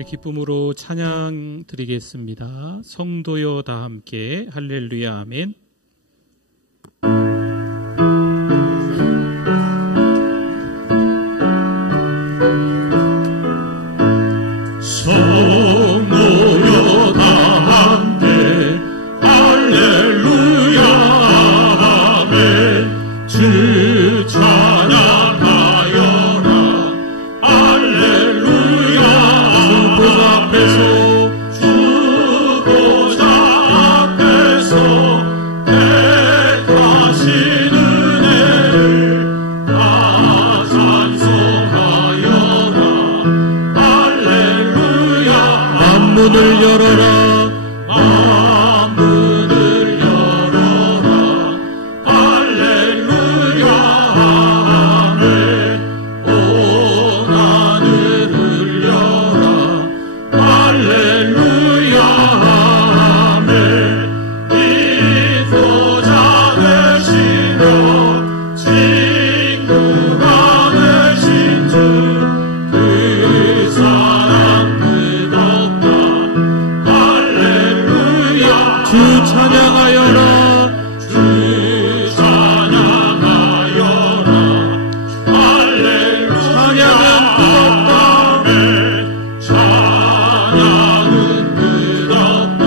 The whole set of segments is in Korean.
우리 기쁨으로 찬양 드리겠습니다. 성도여 다 함께 할렐루야 아멘. 성도여 다 함께 할렐루야 아멘. 주 찬양하여라 할렐루야 주보좌 앞에서 택하신 은혜를 다 찬송하여라 할렐루야 만문을 열어라 만문을 열어라 할렐루야 아멘. 온 하늘을 열라 할렐루야 아멘. 인도자 되시며 친구가 되신 주 그 사랑 끝없다 할렐루야. 주 찬양하여라 주 찬양하여라 할렐루야 아멘. 찬양은 끝없다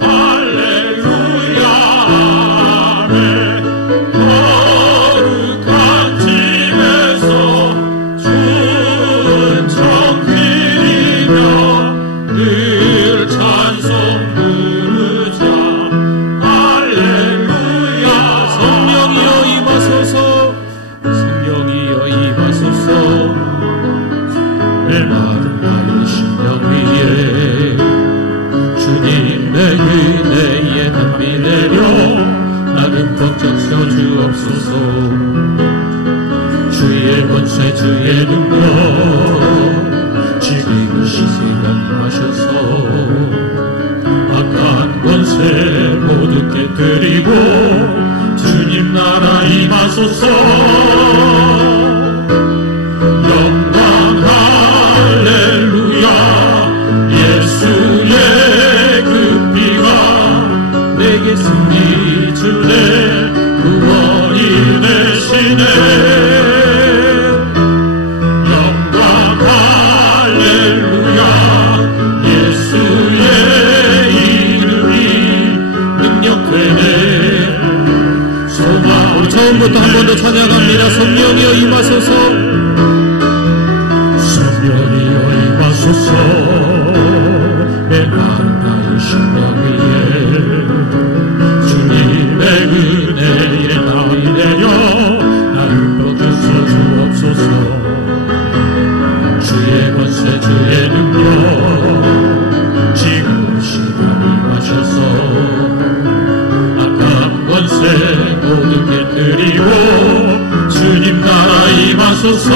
할렐루야 아멘. 거룩한 집에서 좋은 청귀이며 늘 찬송 부르자 할렐루야. 성령이여 임하소서 성령이여 임하소서 메마른 나의 심령 위에 주님의 은혜에 담비 내려 나는 벅적여 주옵소서. 주의 권세 주의 능력 지금 이 시간 임하셔서 악한 권세 모두 깨뜨리고 주님 나라 임하소서. 영광 할렐루야 예수의 그 피가 내게 승리 주네 구원이 되시네. 영광 할렐루야 예수의 이름이 능력되네. 우리 처음부터 한 번 더 찬양합니다. 성령이여 임하소서 성령이여 임하소서. 메마른 나의 심령 위에 주님의 은혜에 담이 내려 나를 벅주서 주옵소서. 주의 권세 주의 능력 지금 시간 임하셔서 악한 권세 모두 깨뜨리고 주님 나라 임하소서.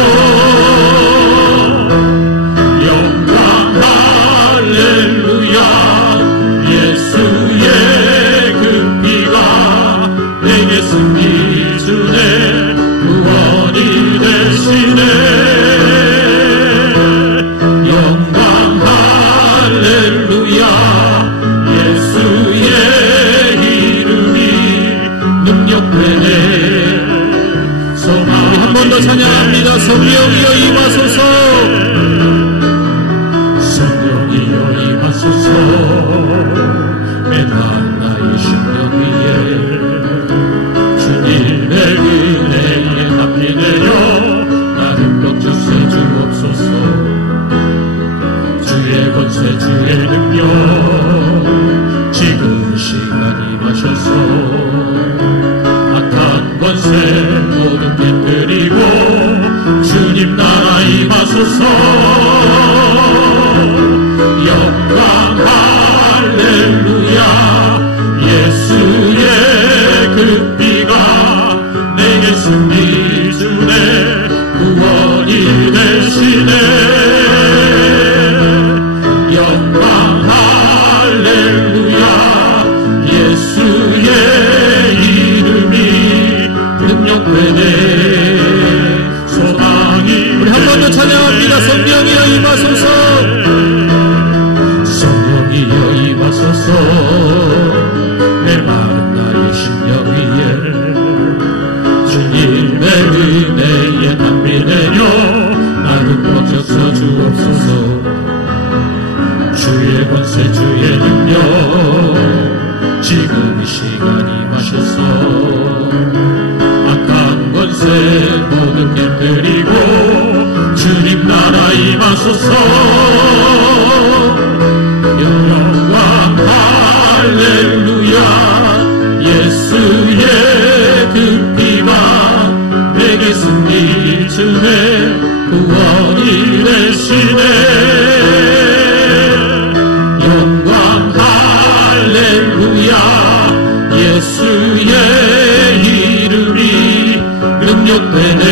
영광 할렐루야 예수의 그 피가 내게 승리 주네 구원이 되시네. 영광 할렐루야 예수의 이름이 능력되네. 우리 한 번 더 찬양합니다. 성령이여 임하소서 성령이여 임하소서. 메마른 나의 심령 위에 주님의 은혜에 담비 내려 나를 벅주세 주옵소서. 주의 권세 주의 능력 지금 시간 임하셔서 악한 권세 모두 깨뜨리고 주님 나라 임하소서. 영광 할렐루야 예수의 그 피가 내게 승리 주네 구원이 되시네. 영광 할렐루야 예수의 이름이 능력되네. 소망이 우리 한 번 더 찬양합니다. 성령이여 임하소서 내리고 주님 나라 임하소서. 영광 할렐루야. 예수의 그 피가 내게 승리 주네 구원이 되시네. 영광 할렐루야. 예수의 이름이 능력되네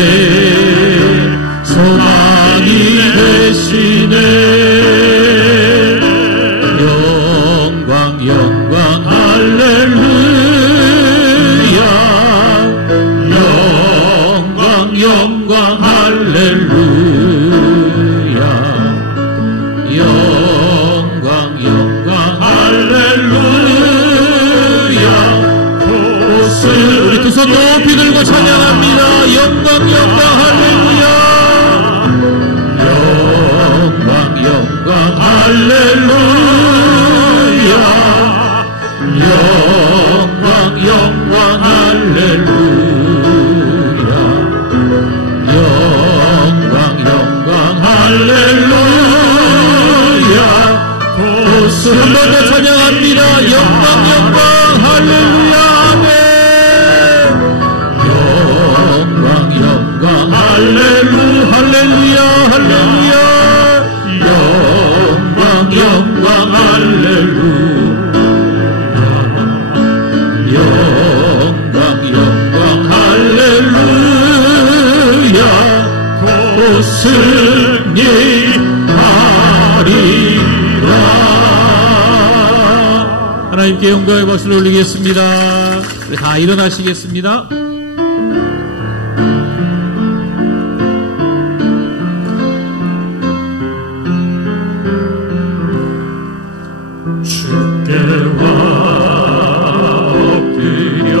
소망이 되시네. 영광 영광 할렐루야. 영광 영광 할렐루야. 영광 영광 할렐루야. 우리 두 손 높이 들고 찬양합니다. 영광 영광 할렐루야. 영광 영광 할렐루야. 영광 영광 할렐루야. 영광 영광 할렐루야. 한 번 더 찬양합니다. 영광 영광 할렐루야. 아멘. 영광 영광 할렐루야. 할렐루야 할렐루야. 영광 영광 할렐루야. 영광 영광 할렐루야. 곧 승리하리라. 하나님께 영광의 박수를 올리겠습니다. 다 일어나시겠습니다. 주께 엎드려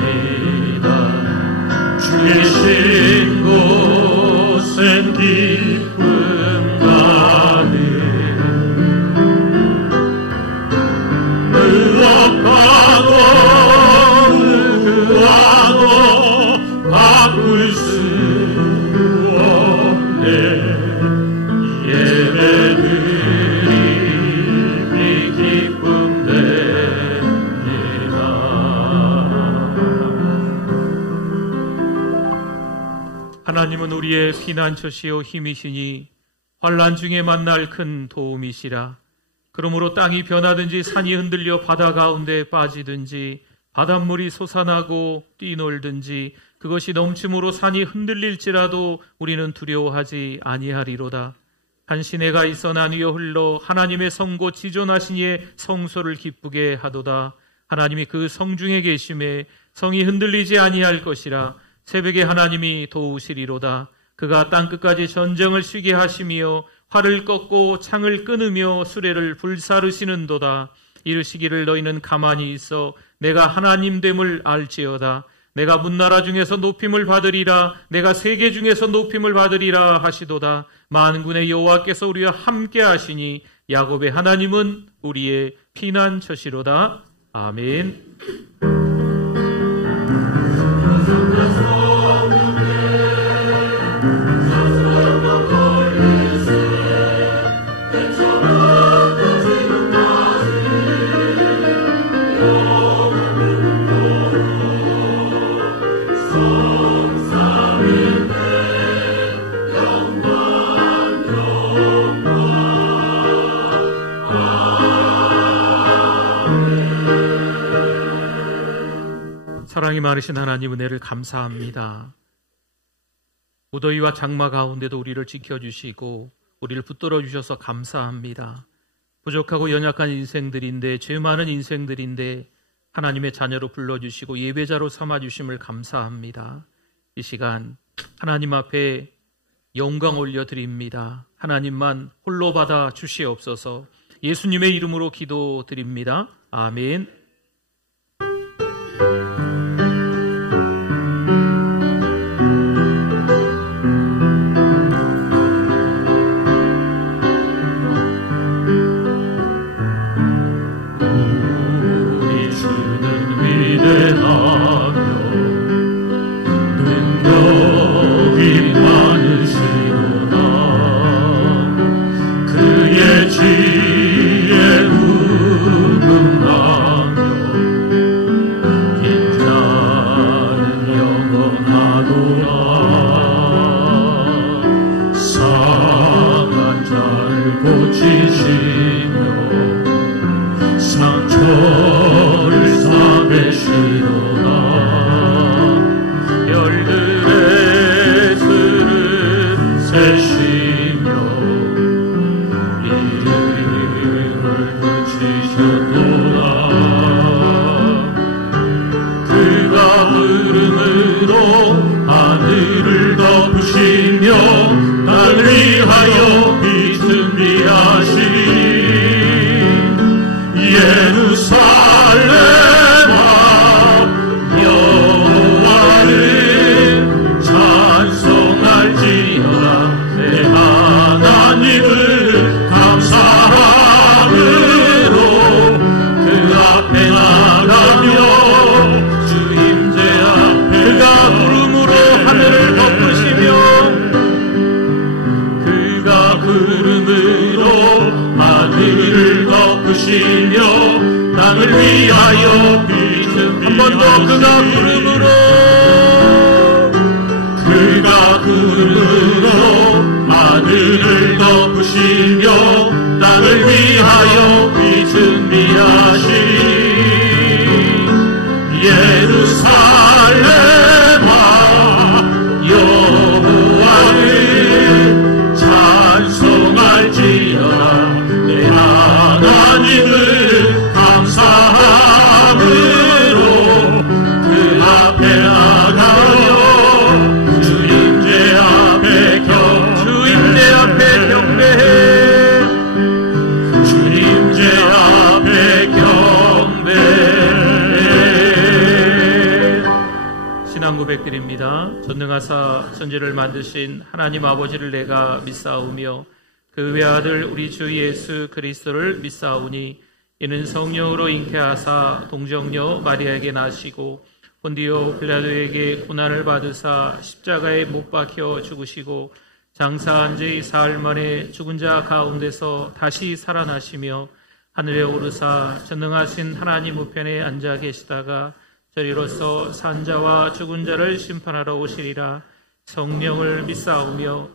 예배드립니다. 주 계신 곳엔 기쁨 가득 무엇과도 누구와도 바꿀 수 없네. 예배드림이 기쁨됩니다. 하나님은 우리의 피난처시요 힘이시니 환난 중에 만날 큰 도움이시라. 그러므로 땅이 변하든지 산이 흔들려 바다 가운데 빠지든지 바닷물이 솟아나고 뛰놀든지 그것이 넘침으로 산이 흔들릴지라도 우리는 두려워하지 아니하리로다. 한 시내가 있어 난 위에 흘러 하나님의 성고 지존하신 이의 성소를 기쁘게 하도다. 하나님이 그 성중에 계심에 성이 흔들리지 아니할 것이라. 새벽에 하나님이 도우시리로다. 그가 땅끝까지 전쟁을 쉬게 하시며 활을 꺾고 창을 끊으며 수레를 불사르시는도다. 이르시기를 너희는 가만히 있어 내가 하나님됨을 알지어다. 내가 문나라 중에서 높임을 받으리라. 내가 세계 중에서 높임을 받으리라 하시도다. 만군의 여호와께서 우리와 함께 하시니 야곱의 하나님은 우리의 피난처시로다. 아멘. 사랑이 많으신 하나님 은혜를 감사합니다. 무더위와 장마 가운데도 우리를 지켜주시고 우리를 붙들어 주셔서 감사합니다. 부족하고 연약한 인생들인데 죄 많은 인생들인데 하나님의 자녀로 불러주시고 예배자로 삼아주심을 감사합니다. 이 시간 하나님 앞에 영광 올려드립니다. 하나님만 홀로 받아 주시옵소서. 예수님의 이름으로 기도드립니다. 아멘. 우리 주는 위대한 그가 구름으로 하늘을 덮으시며 나를 위하여 빛을 비하시니 예루살렘아 여호와를 찬송할지어다. 내 하나님을 감사함으로 그 앞에 나가며 주 임재 앞에 그가 구름으로 하늘을 덮으시며 그가 구름으로 하늘을 덮으시며 땅을 위하여 빛을 한 번 더 그가 구름으로 하늘을 덮으시며 땅을 위하여 빛을 비하시니 예루살렘아 여호와를 찬송할지어다. 내 하나님을 감사함으로 그 앞에 나가며 주 임재 앞에 경배해 주 임재 앞에 경배해. 신앙 고백드립니다. 전능하사 천지를 만드신 하나님 아버지를 내가 믿사오며 그 외아들 우리 주 예수 그리스도를 믿사오니 이는 성령으로 잉태하사 동정녀 마리아에게 나시고 본디오 빌라도에게 고난을 받으사 십자가에 못 박혀 죽으시고 장사한 지 사흘 만에 죽은 자 가운데서 다시 살아나시며 하늘에 오르사 전능하신 하나님 우편에 앉아 계시다가 저리로서 산자와 죽은 자를 심판하러 오시리라. 성령을 믿사오며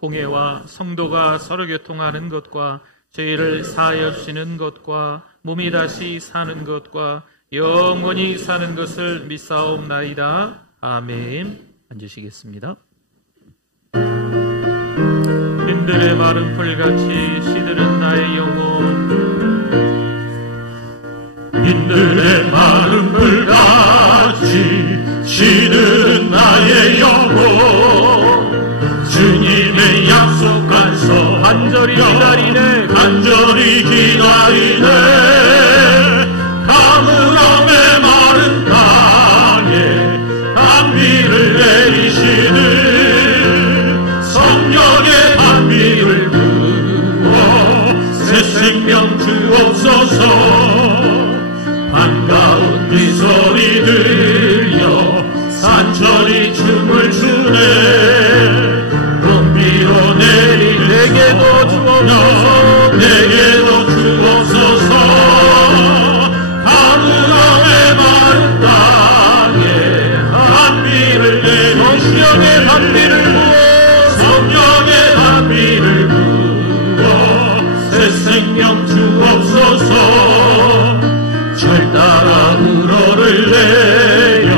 공회와 성도가 서로 교통하는 것과 죄를 사하여 주시는 것과 몸이 다시 사는 것과 영원히 사는 것을 믿사옵나이다. 아멘. 앉으시겠습니다. 빈들의 마른 풀같이 시들은 나의 영혼, 빈들의 마른 풀같이 시들은 나의 영혼, 주님의 약속한 간절히 기다리네 가물함의 마른 땅에 단비를 내리시는 성령의 단비를 부어 새 생명 주옵소서. 반가운 미소리 들려 산천이 춤을 추네. 봄비로 내린 내게도 주옵소서. 가물함의 마른 땅에 단비를 내리시네. 성령의 단비를 부어 새 생명 주옵소서. 절 따라 우러를 내려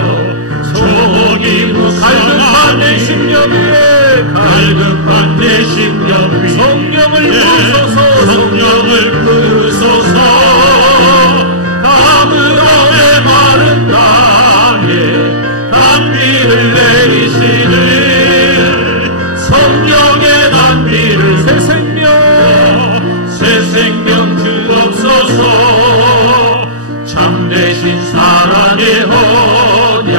소고기 묵상한 내 심령 위에 갈급한 내 심령 위에 성령을 부으소서. 가물함의 마른 땅에 단비를 내리시는 성령의 단비를 새 생명 주옵소서. 참되신 사랑의 언약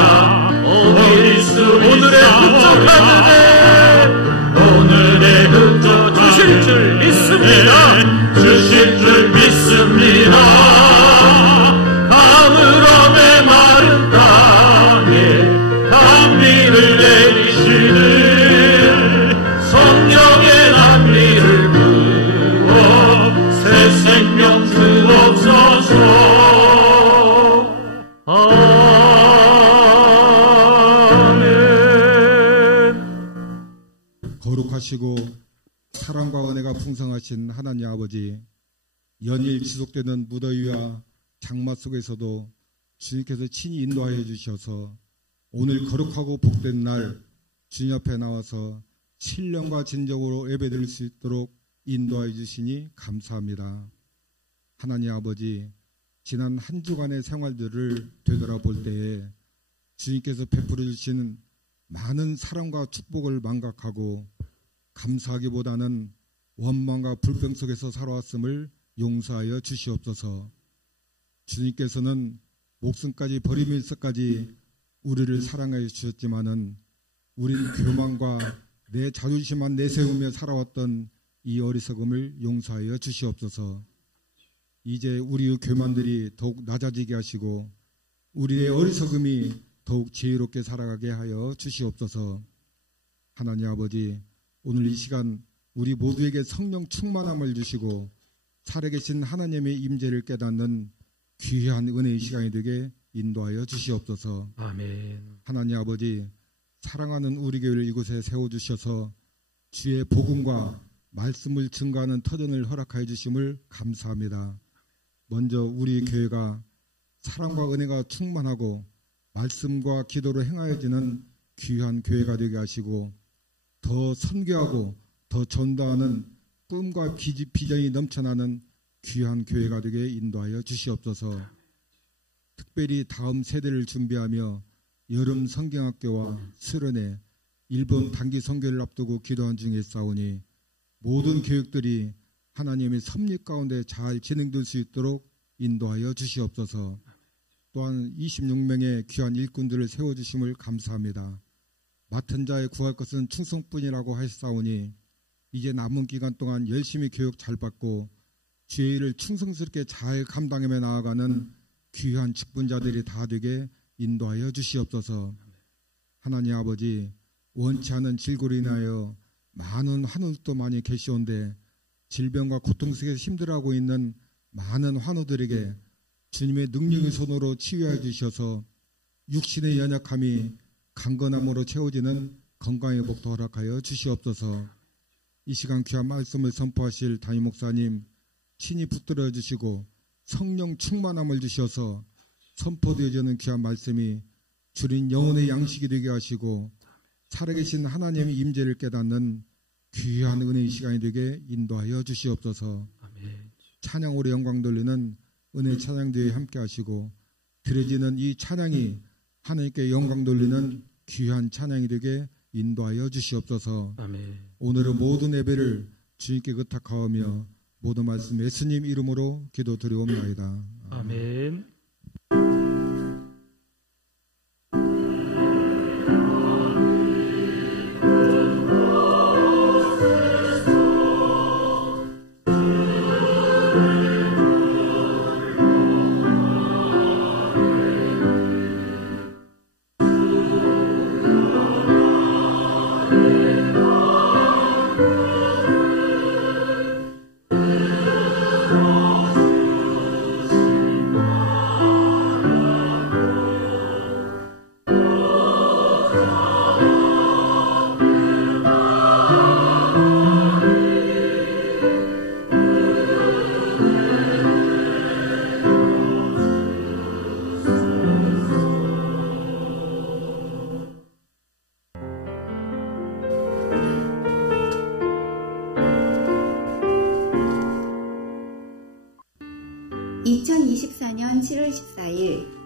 오늘의 흠적 주실 줄 믿습니다. 가물함의 마른 땅에 단비를 내리시는 성령의 단비를 부어 새 생명 주옵소서. 거룩하시고 사랑과 은혜가 풍성하신 하나님 아버지, 연일 지속되는 무더위와 장마 속에서도 주님께서 친히 인도하여 주셔서 오늘 거룩하고 복된 날 주님 앞에 나와서 신령과 진정으로 예배드릴 수 있도록 인도하여 주시니 감사합니다. 하나님 아버지, 지난 한 주간의 생활들을 되돌아볼 때에 주님께서 베풀어 주시는 많은 사랑과 축복을 망각하고 감사하기보다는 원망과 불평 속에서 살아왔음을 용서하여 주시옵소서. 주님께서는 목숨까지 버리면서까지 우리를 사랑하여 주셨지만은 우린 교만과 내 자존심만 내세우며 살아왔던 이 어리석음을 용서하여 주시옵소서. 이제 우리의 교만들이 더욱 낮아지게 하시고 우리의 어리석음이 더욱 지혜롭게 살아가게 하여 주시옵소서. 하나님 아버지, 오늘 이 시간 우리 모두에게 성령 충만함을 주시고 살아계신 하나님의 임재를 깨닫는 귀한 은혜의 시간이 되게 인도하여 주시옵소서. 아멘. 하나님 아버지, 사랑하는 우리 교회를 이곳에 세워주셔서 주의 복음과 말씀을 증거하는 터전을 허락하여 주심을 감사합니다. 먼저 우리 교회가 사랑과 은혜가 충만하고 말씀과 기도로 행하여지는 귀한 교회가 되게 하시고 더 선교하고 더 전도하는 꿈과 비전이 넘쳐나는 귀한 교회가 되게 인도하여 주시옵소서. 특별히 다음 세대를 준비하며 여름 성경학교와 수련회, 일본 단기 선교를 앞두고 기도한 중에 싸우니 모든 교육들이 하나님의 섭리 가운데 잘 진행될 수 있도록 인도하여 주시옵소서. 또한 26명의 귀한 일꾼들을 세워주심을 감사합니다. 맡은 자에 구할 것은 충성뿐이라고 하시사오니 이제 남은 기간 동안 열심히 교육 잘 받고 주의 일을 충성스럽게 잘 감당하며 나아가는 귀한 직분자들이 다 되게 인도하여 주시옵소서. 하나님 아버지, 원치 않은 질고로 인하여 많은 환우도 많이 계시온데 질병과 고통 속에서 힘들어하고 있는 많은 환우들에게 주님의 능력의 손으로 치유해 주셔서 육신의 연약함이 강건함으로 채워지는 건강의 복도 허락하여 주시옵소서. 이 시간 귀한 말씀을 선포하실 담임 목사님 친히 붙들어 주시고 성령 충만함을 주셔서 선포되어지는 귀한 말씀이 주린 영혼의 양식이 되게 하시고 살아계신 하나님의 임재를 깨닫는 귀한 은혜의 시간이 되게 인도하여 주시옵소서. 아멘. 찬양으로 영광 돌리는 은혜 찬양대회에 함께 하시고 드려지는 이 찬양이 하나님께 영광 돌리는 귀한 찬양이 되게 인도하여 주시옵소서. 아멘. 오늘의 모든 예배를 주님께 의탁하오며 모든 말씀 예수님 이름으로 기도드리옵나이다. 아멘.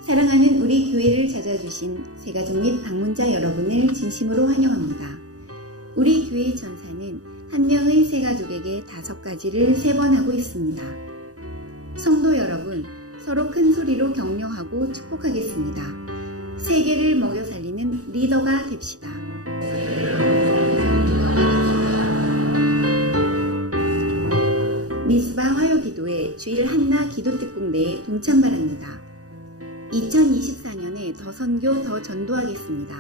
사랑하는 우리 교회를 찾아주신 새가족 및 방문자 여러분을 진심으로 환영합니다. 우리 교회의 전사는 한 명의 새가족에게 5가지를 3번 하고 있습니다. 성도 여러분, 서로 큰 소리로 격려하고 축복하겠습니다. 세계를 먹여 살리는 리더가 됩시다. 미스바 화요기도회 주일 한나 기도특공대에 동참 바랍니다. 2024년에 더 선교 더 전도하겠습니다.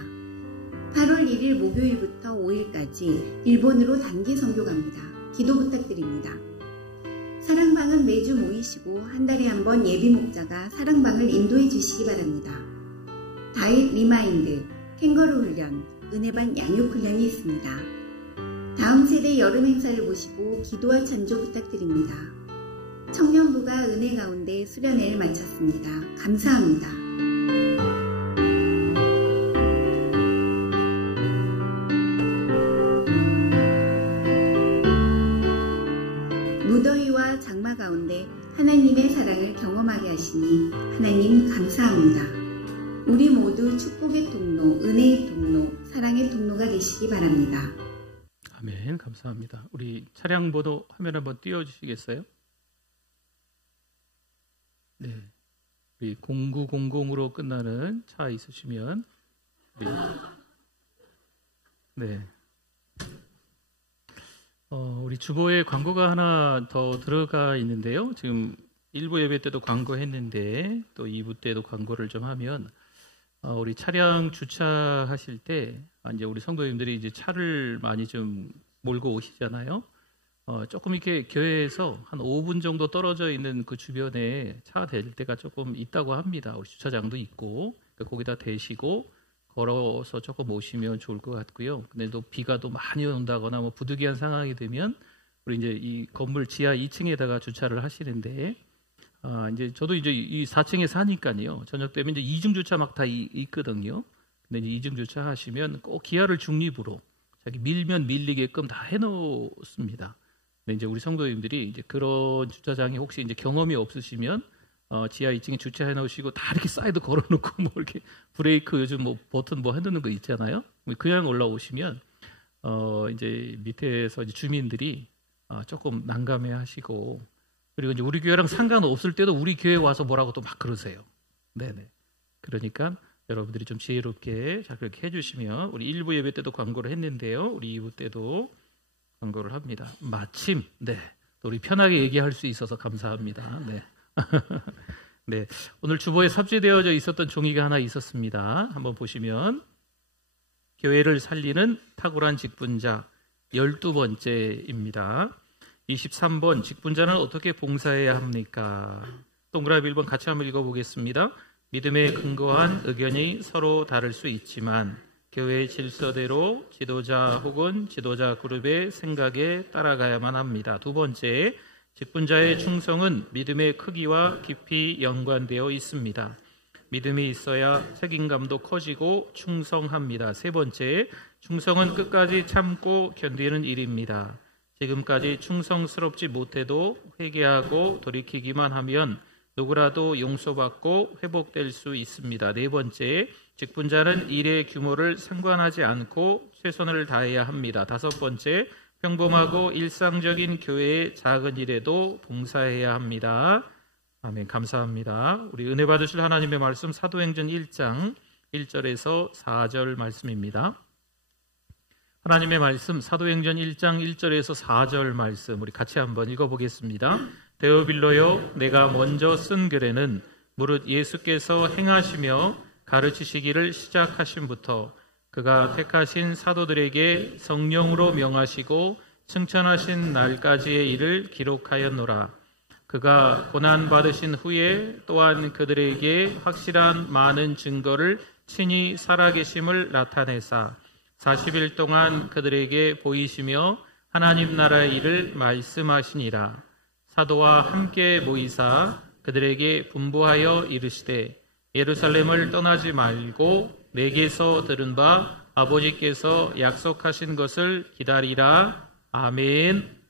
8월 1일 목요일부터 5일까지 일본으로 단기 선교 갑니다. 기도 부탁드립니다. 사랑방은 매주 모이시고 한 달에 한 번 예비 목자가 사랑방을 인도해 주시기 바랍니다. 다윗 리마인드, 캥거루 훈련, 은혜반 양육 훈련이 있습니다. 다음 세대 여름 행사를 보시고 기도와 찬조 부탁드립니다. 청년부가 은혜 가운데 수련회를 마쳤습니다. 감사합니다. 무더위와 장마 가운데 하나님의 사랑을 경험하게 하시니 우리 모두 축복의 통로, 은혜의 통로, 사랑의 통로가 되시기 바랍니다. 아멘. 감사합니다. 우리 차량 번호 화면 한번 띄워주시겠어요? 네. 우리 0900으로 끝나는 차 있으시면 네. 우리 주보에 광고가 하나 더 들어가 있는데요. 지금 1부 예배 때도 광고했는데 또 2부 때도 광고를 좀 하면 우리 차량 주차하실 때 이제 우리 성도님들이 이제 차를 많이 좀 몰고 오시잖아요. 조금 이렇게 교회에서 한 5분 정도 떨어져 있는 그 주변에 차 댈 때가 조금 있다고 합니다. 우리 주차장도 있고 거기다 대시고 걸어서 조금 오시면 좋을 것 같고요. 근데 또 비가 또 많이 온다거나 뭐 부득이한 상황이 되면 우리 이제 이 건물 지하 2층에다가 주차를 하시는데 이제 저도 이제 이 4층에 사니까요. 저녁 되면 이제 이중 주차 막 다 있거든요. 근데 이제 이중 주차 하시면 꼭 기아를 중립으로 자기 밀면 밀리게끔 다 해놓습니다. 근데 이제 우리 성도님들이 이제 그런 주차장에 혹시 이제 경험이 없으시면 지하 2층에 주차해 놓으시고 다 이렇게 사이드 걸어놓고 뭐 이렇게 브레이크 요즘 뭐 버튼 뭐 해놓는 거 있잖아요. 그냥 올라오시면 이제 밑에서 이제 주민들이 조금 난감해하시고 그리고 이제 우리 교회랑 상관없을 때도 우리 교회 와서 뭐라고 또 막 그러세요. 네네. 그러니까 여러분들이 좀 지혜롭게 잘 그렇게 해주시면 우리 1부 예배 때도 광고를 했는데요. 우리 2부 때도 광고를 합니다. 마침 네, 또 우리 편하게 얘기할 수 있어서 감사합니다. 네. 네, 오늘 주보에 삽입되어져 있었던 종이가 하나 있었습니다. 한번 보시면 교회를 살리는 탁월한 직분자 12번째입니다. 23번 직분자는 어떻게 봉사해야 합니까? 동그라미 1번 같이 한번 읽어보겠습니다. 믿음에 근거한 의견이 서로 다를 수 있지만 교회 질서대로 지도자 혹은 지도자 그룹의 생각에 따라가야만 합니다. 두 번째, 직분자의 충성은 믿음의 크기와 깊이 연관되어 있습니다. 믿음이 있어야 책임감도 커지고 충성합니다. 세 번째, 충성은 끝까지 참고 견디는 일입니다. 지금까지 충성스럽지 못해도 회개하고 돌이키기만 하면 누구라도 용서받고 회복될 수 있습니다. 네 번째, 직분자는 일의 규모를 상관하지 않고 최선을 다해야 합니다. 다섯 번째, 평범하고 일상적인 교회의 작은 일에도 봉사해야 합니다. 아멘. 감사합니다. 우리 은혜 받으실 하나님의 말씀 사도행전 1장 1절에서 4절 말씀입니다. 하나님의 말씀 사도행전 1장 1절에서 4절 말씀 우리 같이 한번 읽어보겠습니다. 데오빌로여, 내가 먼저 쓴 글에는 무릇 예수께서 행하시며 가르치시기를 시작하심부터 그가 택하신 사도들에게 성령으로 명하시고 승천하신 날까지의 일을 기록하였노라. 그가 고난받으신 후에 또한 그들에게 확실한 많은 증거를 친히 살아계심을 나타내사 40일 동안 그들에게 보이시며 하나님 나라의 일을 말씀하시니라. 사도와 함께 모이사 그들에게 분부하여 이르시되 예루살렘을 떠나지 말고 내게서 들은 바 아버지께서 약속하신 것을 기다리라. 아멘.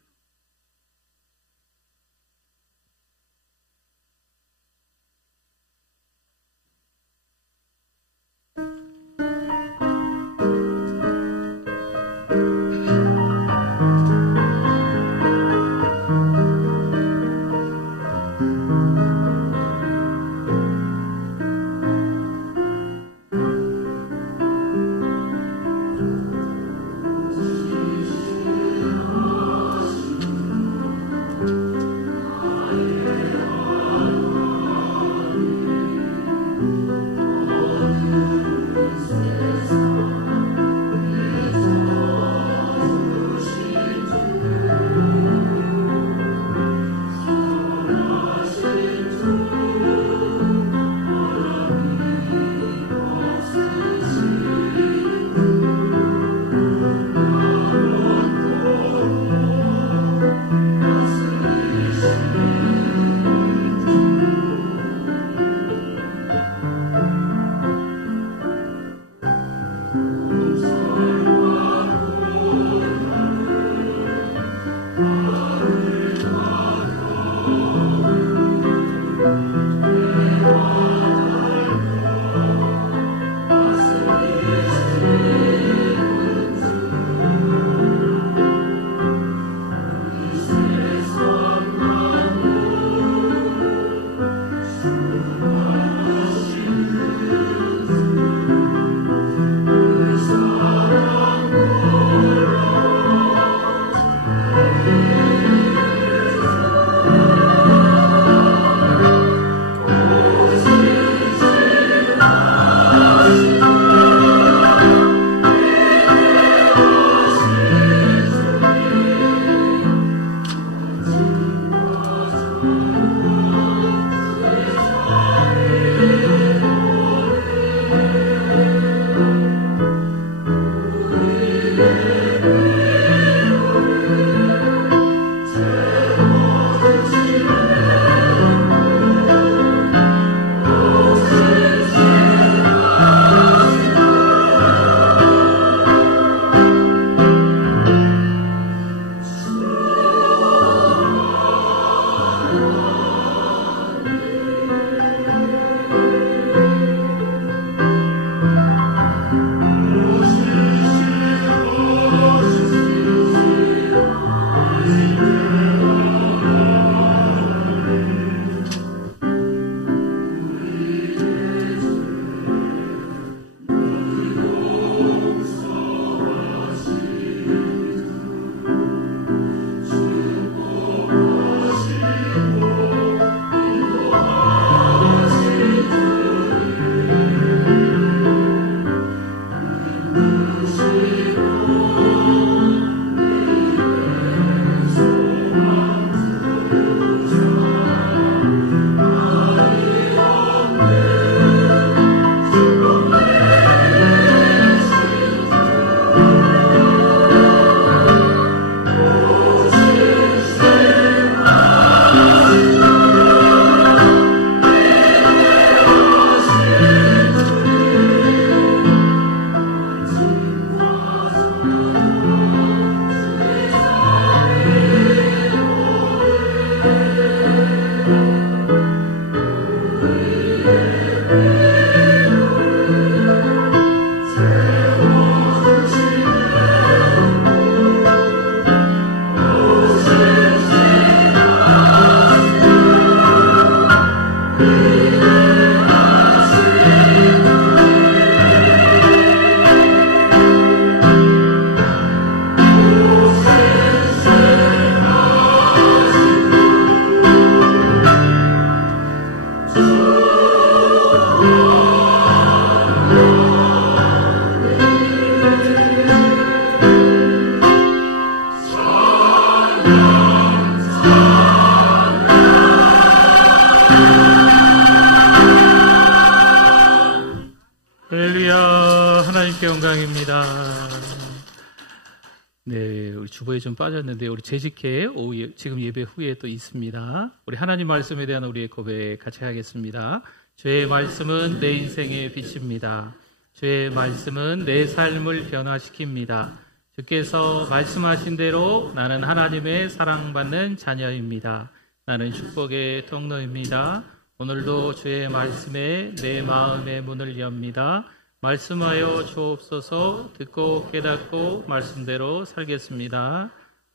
네, 우리 주보에 좀 빠졌는데 우리 재직회 오후 지금 예배 후에 또 있습니다. 우리 하나님 말씀에 대한 우리의 고백 같이 하겠습니다. 주의 말씀은 내 인생의 빛입니다. 주의 말씀은 내 삶을 변화시킵니다. 주께서 말씀하신 대로 나는 하나님의 사랑받는 자녀입니다. 나는 축복의 통로입니다. 오늘도 주의 말씀에 내 마음의 문을 엽니다. 말씀하여 주옵소서. 듣고 깨닫고 말씀대로 살겠습니다.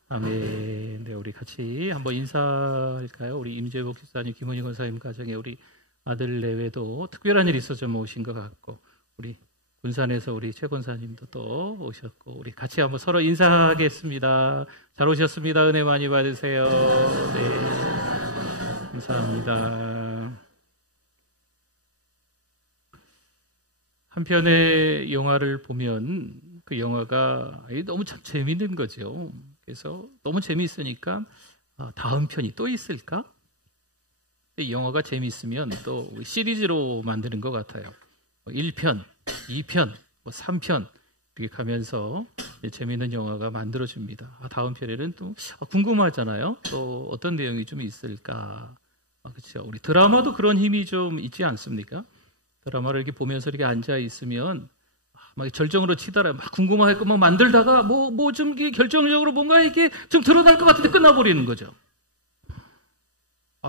아멘. 네, 우리 같이 한번 인사할까요? 우리 임재복 집사님, 김은희 권사님 가정에 우리 아들 내외도 특별한 일이 있어서 좀 오신 것 같고, 우리 군산에서 우리 최 권사님도 또 오셨고, 우리 같이 한번 서로 인사하겠습니다. 잘 오셨습니다. 은혜 많이 받으세요. 네, 감사합니다. 한 편의 영화를 보면 그 영화가 너무 참 재미있는 거죠. 그래서 너무 재미있으니까 다음 편이 또 있을까? 이 영화가 재미있으면 또 시리즈로 만드는 것 같아요. 1편, 2편, 3편 이렇게 가면서 재미있는 영화가 만들어집니다. 다음 편에는 또 궁금하잖아요. 또 어떤 내용이 좀 있을까? 그렇죠. 우리 드라마도 그런 힘이 좀 있지 않습니까? 드라마를 이렇게 보면서 이렇게 앉아 있으면 막 절정으로 치달아 막 궁금하고 막 만들다가 뭐 좀 결정적으로 뭔가 이렇게 좀 드러날 것 같은데 끝나버리는 거죠.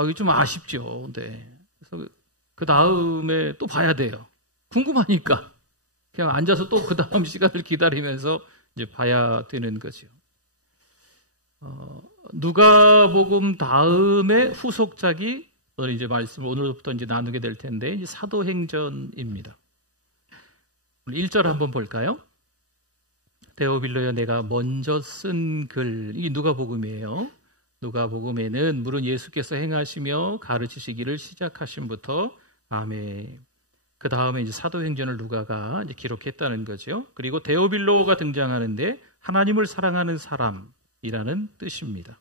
이게 좀 아쉽죠. 네. 그래서 그 다음에 또 봐야 돼요. 궁금하니까 그냥 앉아서 또 그 다음 시간을 기다리면서 이제 봐야 되는 거죠. 누가복음 다음에 후속작이 오늘 이제 말씀을 오늘부터 이제 나누게 될 텐데 이제 사도행전입니다. 1절 한번 볼까요? 데오빌로여, 내가 먼저 쓴 글. 이게 누가복음이에요. 누가복음에는 물은 예수께서 행하시며 가르치시기를 시작하심부터 아멘. 그 다음에 이제 사도행전을 누가가 이제 기록했다는 거죠. 그리고 데오빌로가 등장하는데 하나님을 사랑하는 사람이라는 뜻입니다.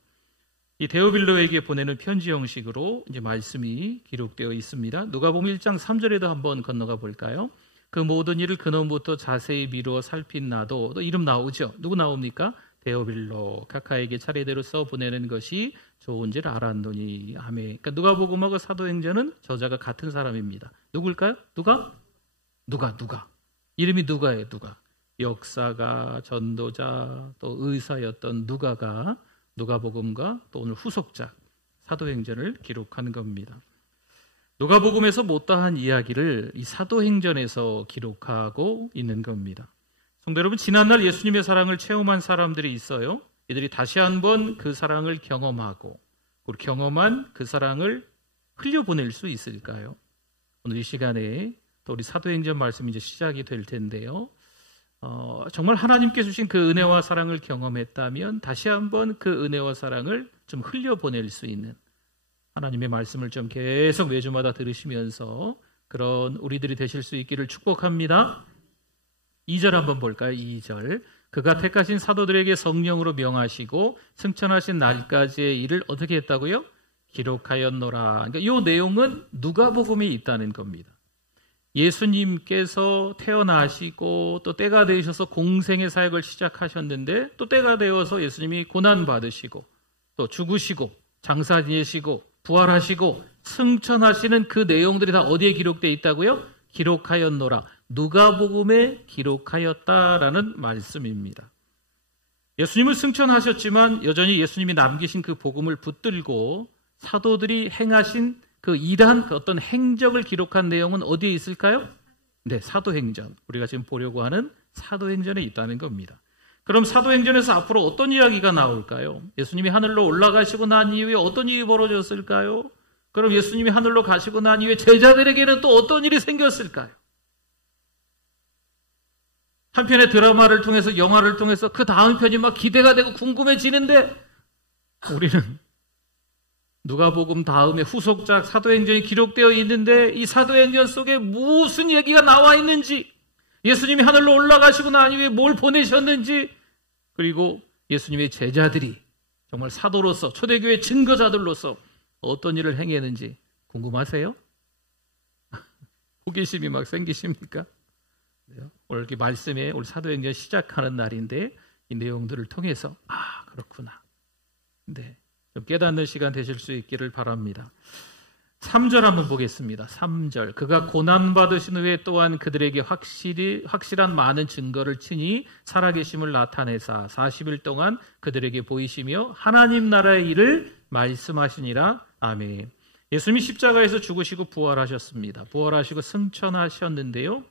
이 데오빌로에게 보내는 편지 형식으로 이제 말씀이 기록되어 있습니다. 누가복음 1장 3절에도 한번 건너가 볼까요? 그 모든 일을 근원부터 자세히 미루어 살핀 나도, 또 이름 나오죠. 누구 나옵니까? 데오빌로. 각하에게 차례대로 써 보내는 것이 좋은지를 알았노니. 아멘. 그러니까 누가복음하고 사도행전은 저자가 같은 사람입니다. 누굴까요? 누가? 이름이 누가예요. 누가. 역사가, 전도자, 또 의사였던 누가가 누가복음과 또 오늘 후속작 사도행전을 기록한 겁니다. 누가복음에서 못다한 이야기를 이 사도행전에서 기록하고 있는 겁니다. 성도 여러분, 지난날 예수님의 사랑을 체험한 사람들이 있어요. 이들이 다시 한번 그 사랑을 경험하고 그리고 경험한 그 사랑을 흘려보낼 수 있을까요? 오늘 이 시간에 또 우리 사도행전 말씀이 이제 시작이 될 텐데요. 정말 하나님께 주신 그 은혜와 사랑을 경험했다면 다시 한번 그 은혜와 사랑을 좀 흘려보낼 수 있는 하나님의 말씀을 좀 계속 매주마다 들으시면서 그런 우리들이 되실 수 있기를 축복합니다. 2절 한번 볼까요? 2절. 그가 택하신 사도들에게 성령으로 명하시고 승천하신 날까지의 일을 어떻게 했다고요? 기록하였노라. 그러니까 이 내용은 누가복음에 있다는 겁니다. 예수님께서 태어나시고 또 때가 되셔서 공생의 사역을 시작하셨는데 또 때가 되어서 예수님이 고난받으시고 또 죽으시고 장사 지내시고 부활하시고 승천하시는 그 내용들이 다 어디에 기록되어 있다고요? 기록하였노라. 누가복음에 기록하였다라는 말씀입니다. 예수님은 승천하셨지만 여전히 예수님이 남기신 그 복음을 붙들고 사도들이 행하신 그 일한 그 어떤 행적을 기록한 내용은 어디에 있을까요? 네, 사도행전. 우리가 지금 보려고 하는 사도행전에 있다는 겁니다. 그럼 사도행전에서 앞으로 어떤 이야기가 나올까요? 예수님이 하늘로 올라가시고 난 이후에 어떤 일이 벌어졌을까요? 그럼 예수님이 하늘로 가시고 난 이후에 제자들에게는 또 어떤 일이 생겼을까요? 한편의 드라마를 통해서 영화를 통해서 그 다음 편이 막 기대가 되고 궁금해지는데 우리는 누가복음 다음에 후속작 사도행전이 기록되어 있는데 이 사도행전 속에 무슨 얘기가 나와 있는지, 예수님이 하늘로 올라가시고 난 이후에 뭘 보내셨는지, 그리고 예수님의 제자들이 정말 사도로서 초대교회 증거자들로서 어떤 일을 행했는지 궁금하세요? 호기심이 막 생기십니까? 오늘 이렇게 말씀에 우리 사도행전 시작하는 날인데 이 내용들을 통해서 그렇구나. 네, 좀 깨닫는 시간 되실 수 있기를 바랍니다. 3절 한번 보겠습니다. 3절. 그가 고난받으신 후에 또한 그들에게 확실한 많은 증거를 치니 살아계심을 나타내사 40일 동안 그들에게 보이시며 하나님 나라의 일을 말씀하시니라. 아멘. 예수님이 십자가에서 죽으시고 부활하셨습니다. 부활하시고 승천하셨는데요.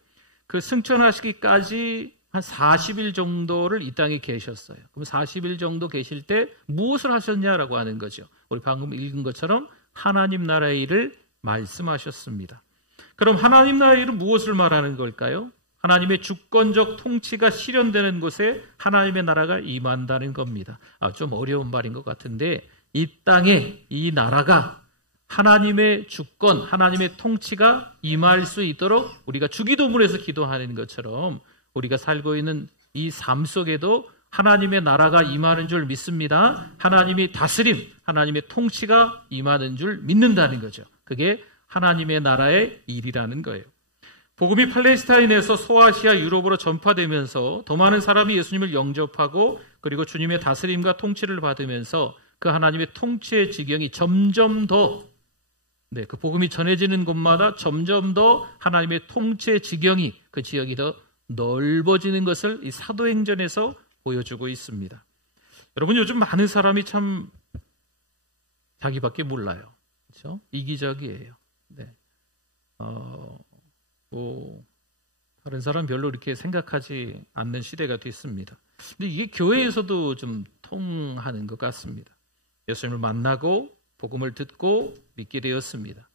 그 승천하시기까지 한 40일 정도를 이 땅에 계셨어요. 그럼 40일 정도 계실 때 무엇을 하셨냐라고 하는 거죠. 우리 방금 읽은 것처럼 하나님 나라의 일을 말씀하셨습니다. 그럼 하나님 나라의 일은 무엇을 말하는 걸까요? 하나님의 주권적 통치가 실현되는 곳에 하나님의 나라가 임한다는 겁니다. 좀 어려운 말인 것 같은데 이 땅에 이 나라가 하나님의 주권, 하나님의 통치가 임할 수 있도록 우리가 주기도문에서 기도하는 것처럼 우리가 살고 있는 이 삶 속에도 하나님의 나라가 임하는 줄 믿습니다. 하나님이 다스림, 하나님의 통치가 임하는 줄 믿는다는 거죠. 그게 하나님의 나라의 일이라는 거예요. 복음이 팔레스타인에서 소아시아 유럽으로 전파되면서 더 많은 사람이 예수님을 영접하고 그리고 주님의 다스림과 통치를 받으면서 그 하나님의 통치의 지경이 점점 더 그 복음이 전해지는 곳마다 점점 더 하나님의 통치의 지경이 그 지역이 더 넓어지는 것을 이 사도행전에서 보여주고 있습니다. 여러분, 요즘 많은 사람이 참 자기밖에 몰라요. 그렇죠? 이기적이에요. 네. 다른 사람 별로 이렇게 생각하지 않는 시대가 됐습니다. 근데 이게 교회에서도 좀 통하는 것 같습니다. 예수님을 만나고 복음을 듣고 믿게 되었습니다.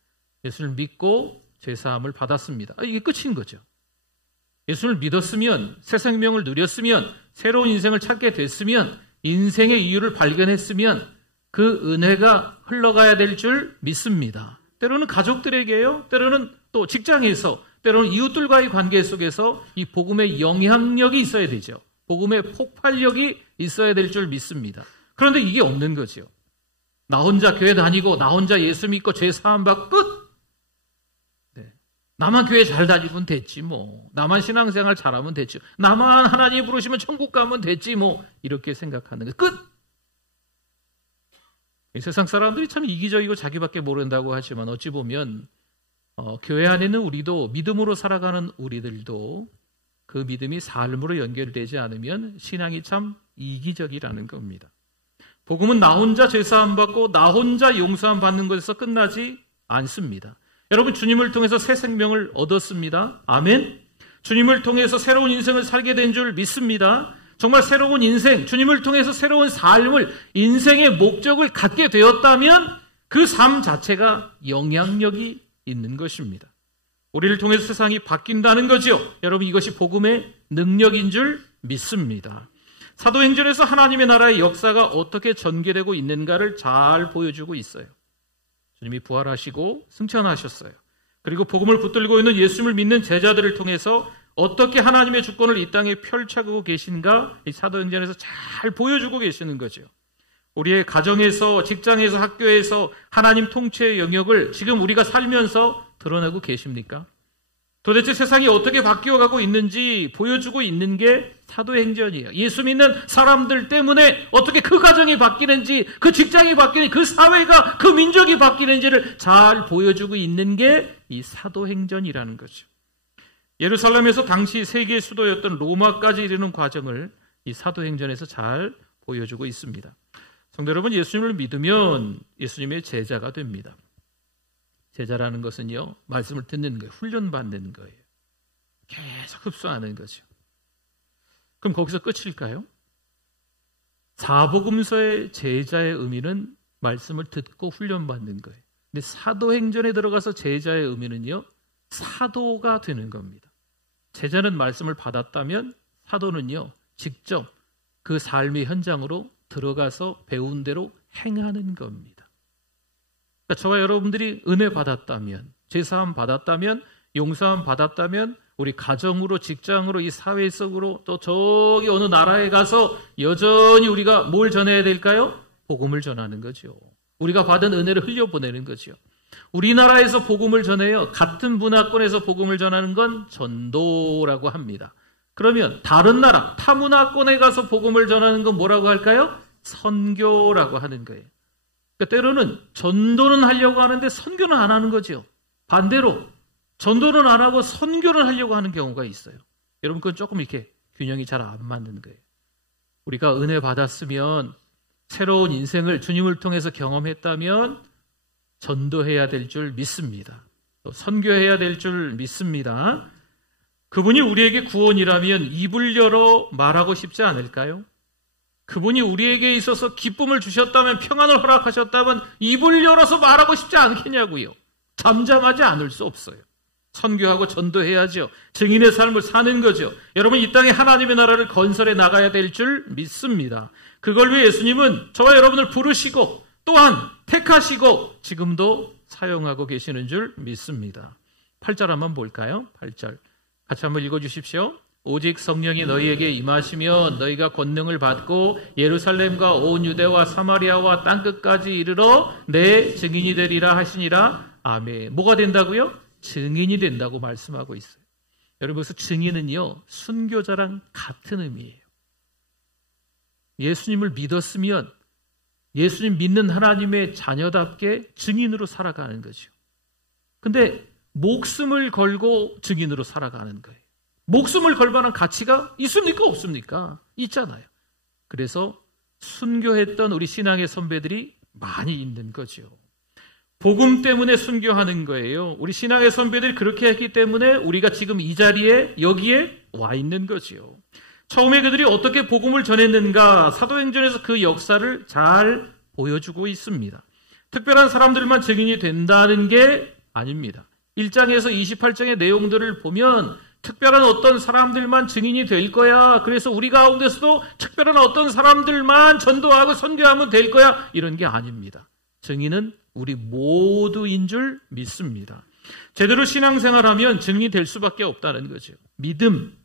예수를 믿고 죄사함을 받았습니다. 이게 끝인 거죠. 예수를 믿었으면, 새 생명을 누렸으면, 새로운 인생을 찾게 됐으면, 인생의 이유를 발견했으면 그 은혜가 흘러가야 될 줄 믿습니다. 때로는 가족들에게요, 때로는 또 직장에서, 때로는 이웃들과의 관계 속에서 이 복음의 영향력이 있어야 되죠. 복음의 폭발력이 있어야 될 줄 믿습니다. 그런데 이게 없는 거죠. 나 혼자 교회 다니고 나 혼자 예수 믿고 죄 사함 받고 끝. 나만 교회 잘 다니면 됐지 뭐. 나만 신앙생활 잘하면 됐지. 나만 하나님이 부르시면 천국 가면 됐지 뭐. 이렇게 생각하는 거 끝. 이 세상 사람들이 참 이기적이고 자기밖에 모른다고 하지만 어찌 보면 교회 안에 있는 우리도, 믿음으로 살아가는 우리들도 그 믿음이 삶으로 연결되지 않으면 신앙이 참 이기적이라는 겁니다. 복음은 나 혼자 죄사함 받고 나 혼자 용서함 받는 것에서 끝나지 않습니다. 여러분, 주님을 통해서 새 생명을 얻었습니다. 아멘. 주님을 통해서 새로운 인생을 살게 된 줄 믿습니다. 정말 새로운 인생, 주님을 통해서 새로운 삶을, 인생의 목적을 갖게 되었다면 그 삶 자체가 영향력이 있는 것입니다. 우리를 통해서 세상이 바뀐다는 거지요. 여러분, 이것이 복음의 능력인 줄 믿습니다. 사도행전에서 하나님의 나라의 역사가 어떻게 전개되고 있는가를 잘 보여주고 있어요. 주님이 부활하시고 승천하셨어요. 그리고 복음을 붙들고 있는 예수님을 믿는 제자들을 통해서 어떻게 하나님의 주권을 이 땅에 펼쳐가고 계신가, 이 사도행전에서 잘 보여주고 계시는 거죠. 우리의 가정에서, 직장에서, 학교에서 하나님 통치의 영역을 지금 우리가 살면서 드러내고 계십니까? 도대체 세상이 어떻게 바뀌어가고 있는지 보여주고 있는 게 사도행전이에요. 예수 믿는 사람들 때문에 어떻게 그 가정이 바뀌는지, 그 직장이 바뀌는지, 그 사회가, 그 민족이 바뀌는지를 잘 보여주고 있는 게 이 사도행전이라는 거죠. 예루살렘에서 당시 세계 수도였던 로마까지 이르는 과정을 이 사도행전에서 잘 보여주고 있습니다. 성도 여러분, 예수님을 믿으면 예수님의 제자가 됩니다. 제자라는 것은요, 말씀을 듣는 거예요. 훈련받는 거예요. 계속 흡수하는 거죠. 그럼 거기서 끝일까요? 사복음서의 제자의 의미는 말씀을 듣고 훈련받는 거예요. 근데 사도행전에 들어가서 제자의 의미는요, 사도가 되는 겁니다. 제자는 말씀을 받았다면 사도는요, 직접 그 삶의 현장으로 들어가서 배운 대로 행하는 겁니다. 그러니까 저와 여러분들이 은혜 받았다면, 제사함 받았다면, 용서함 받았다면, 우리 가정으로, 직장으로, 이 사회 속으로, 또 저기 어느 나라에 가서 여전히 우리가 뭘 전해야 될까요? 복음을 전하는 거죠. 우리가 받은 은혜를 흘려보내는 거죠. 우리나라에서 복음을 전해요. 같은 문화권에서 복음을 전하는 건 전도라고 합니다. 그러면 다른 나라, 타 문화권에 가서 복음을 전하는 건 뭐라고 할까요? 선교라고 하는 거예요. 그러니까 때로는 전도는 하려고 하는데 선교는 안 하는 거죠. 반대로 전도는 안 하고 선교를 하려고 하는 경우가 있어요. 여러분, 그건 조금 이렇게 균형이 잘 안 맞는 거예요. 우리가 은혜 받았으면, 새로운 인생을 주님을 통해서 경험했다면 전도해야 될 줄 믿습니다. 또 선교해야 될 줄 믿습니다. 그분이 우리에게 구원이라면 입을 열어 말하고 싶지 않을까요? 그분이 우리에게 있어서 기쁨을 주셨다면, 평안을 허락하셨다면 입을 열어서 말하고 싶지 않겠냐고요. 잠잠하지 않을 수 없어요. 선교하고 전도해야죠. 증인의 삶을 사는 거죠. 여러분, 이 땅에 하나님의 나라를 건설해 나가야 될 줄 믿습니다. 그걸 위해 예수님은 저와 여러분을 부르시고 또한 택하시고 지금도 사용하고 계시는 줄 믿습니다. 8절 한번 볼까요? 8절 같이 한번 읽어주십시오. 오직 성령이 너희에게 임하시면 너희가 권능을 받고 예루살렘과 온 유대와 사마리아와 땅끝까지 이르러 내 증인이 되리라 하시니라. 아멘. 뭐가 된다고요? 증인이 된다고 말씀하고 있어요. 여러분, 그래서 증인은요, 순교자랑 같은 의미예요. 예수님을 믿었으면 예수님 믿는 하나님의 자녀답게 증인으로 살아가는 거죠. 근데 목숨을 걸고 증인으로 살아가는 거예요. 목숨을 걸 만한 가치가 있습니까? 없습니까? 있잖아요. 그래서 순교했던 우리 신앙의 선배들이 많이 있는 거죠. 복음 때문에 순교하는 거예요. 우리 신앙의 선배들이 그렇게 했기 때문에 우리가 지금 이 자리에, 여기에 와 있는 거죠. 처음에 그들이 어떻게 복음을 전했는가, 사도행전에서 그 역사를 잘 보여주고 있습니다. 특별한 사람들만 증인이 된다는 게 아닙니다. 1장에서 28장의 내용들을 보면 특별한 어떤 사람들만 증인이 될 거야. 그래서 우리 가운데서도 특별한 어떤 사람들만 전도하고 선교하면 될 거야. 이런 게 아닙니다. 증인은 우리 모두인 줄 믿습니다. 제대로 신앙생활하면 증인이 될 수밖에 없다는 거죠. 믿음,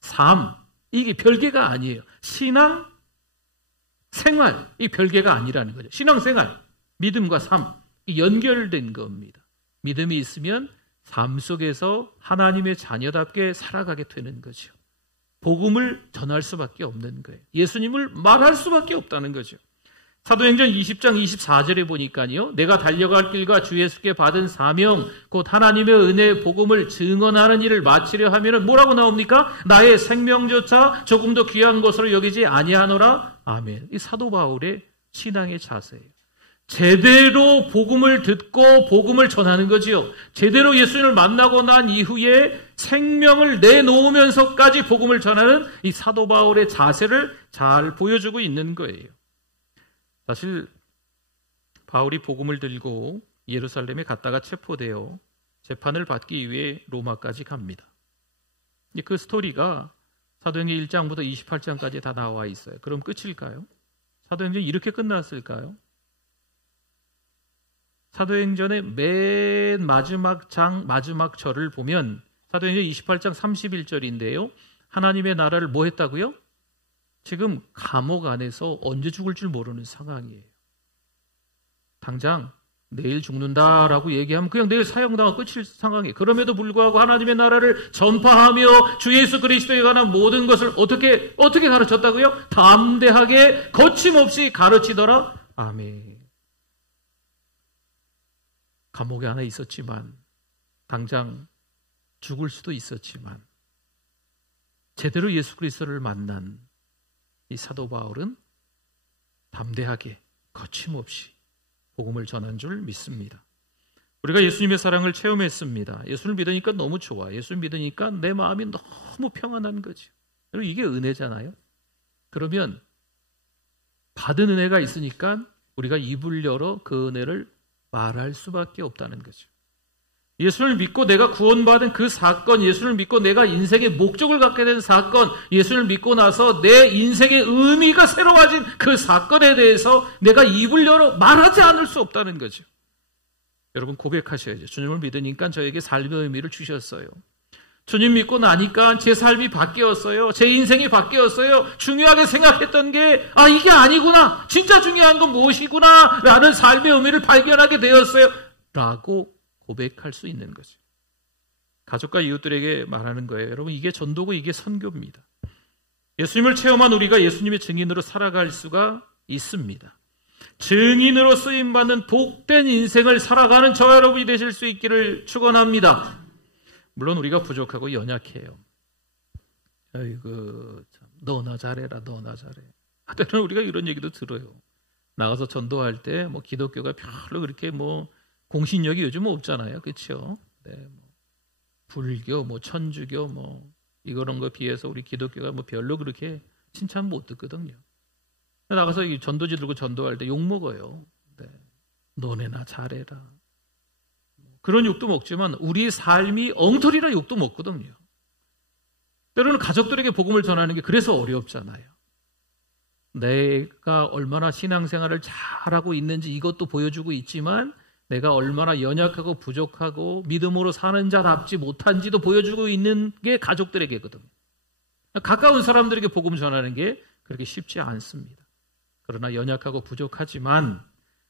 삶, 이게 별개가 아니에요. 신앙, 생활, 이 별개가 아니라는 거죠. 신앙생활, 믿음과 삶, 연결된 겁니다. 믿음이 있으면 삶 속에서 하나님의 자녀답게 살아가게 되는 거죠. 복음을 전할 수밖에 없는 거예요. 예수님을 말할 수밖에 없다는 거죠. 사도행전 20장 24절에 보니까요, 내가 달려갈 길과 주 예수께 받은 사명, 곧 하나님의 은혜의 복음을 증언하는 일을 마치려 하면은 뭐라고 나옵니까? 나의 생명조차 조금 더 귀한 것으로 여기지 아니하노라. 아멘. 이 사도 바울의 신앙의 자세예요. 제대로 복음을 듣고 복음을 전하는 거지요. 제대로 예수님을 만나고 난 이후에 생명을 내놓으면서까지 복음을 전하는 이 사도 바울의 자세를 잘 보여주고 있는 거예요. 사실 바울이 복음을 들고 예루살렘에 갔다가 체포되어 재판을 받기 위해 로마까지 갑니다. 그 스토리가 사도행전 1장부터 28장까지 다 나와 있어요. 그럼 끝일까요? 사도행전이 이렇게 끝났을까요? 사도행전의 맨 마지막 장, 마지막 절을 보면 사도행전 28장 31절인데요. 하나님의 나라를 뭐 했다고요? 지금 감옥 안에서 언제 죽을 줄 모르는 상황이에요. 당장 내일 죽는다라고 얘기하면 그냥 내일 사형당하고 끝일 상황이에요. 그럼에도 불구하고 하나님의 나라를 전파하며 주 예수 그리스도에 관한 모든 것을 어떻게 가르쳤다고요? 담대하게 거침없이 가르치더라. 아멘. 감옥에 안에 있었지만 당장 죽을 수도 있었지만 제대로 예수 그리스도를 만난 이 사도 바울은 담대하게 거침없이 복음을 전한 줄 믿습니다. 우리가 예수님의 사랑을 체험했습니다. 예수를 믿으니까 너무 좋아. 예수를 믿으니까 내 마음이 너무 평안한 거죠. 여러분 이게 은혜잖아요. 그러면 받은 은혜가 있으니까 우리가 입을 열어 그 은혜를 말할 수밖에 없다는 거죠. 예수를 믿고 내가 구원받은 그 사건, 예수를 믿고 내가 인생의 목적을 갖게 된 사건, 예수를 믿고 나서 내 인생의 의미가 새로워진 그 사건에 대해서 내가 입을 열어 말하지 않을 수 없다는 거죠. 여러분 고백하셔야죠. 주님을 믿으니까 저에게 삶의 의미를 주셨어요. 주님 믿고 나니까 제 삶이 바뀌었어요. 제 인생이 바뀌었어요. 중요하게 생각했던 게 이게 아니구나. 진짜 중요한 건 무엇이구나 라는 삶의 의미를 발견하게 되었어요. 라고 고백할 수 있는 거죠. 가족과 이웃들에게 말하는 거예요. 여러분 이게 전도고 이게 선교입니다. 예수님을 체험한 우리가 예수님의 증인으로 살아갈 수가 있습니다. 증인으로 쓰임받는 복된 인생을 살아가는 저와 여러분이 되실 수 있기를 축원합니다. 물론 우리가 부족하고 연약해요. 아이고 참, 너나 잘해라 너나 잘해. 때로는 우리가 이런 얘기도 들어요. 나가서 전도할 때 뭐 기독교가 별로 그렇게 뭐 공신력이 요즘 없잖아요. 그렇죠? 네, 불교, 천주교, 이런 거 비해서 우리 기독교가 별로 그렇게 칭찬 못 듣거든요. 나가서 이 전도지 들고 전도할 때 욕 먹어요. 네, 너네나 잘해라. 그런 욕도 먹지만 우리 삶이 엉터리라 욕도 먹거든요. 때로는 가족들에게 복음을 전하는 게 그래서 어렵잖아요. 내가 얼마나 신앙생활을 잘하고 있는지 이것도 보여주고 있지만 내가 얼마나 연약하고 부족하고 믿음으로 사는 자답지 못한지도 보여주고 있는 게 가족들에게거든요. 가까운 사람들에게 복음 전하는 게 그렇게 쉽지 않습니다. 그러나 연약하고 부족하지만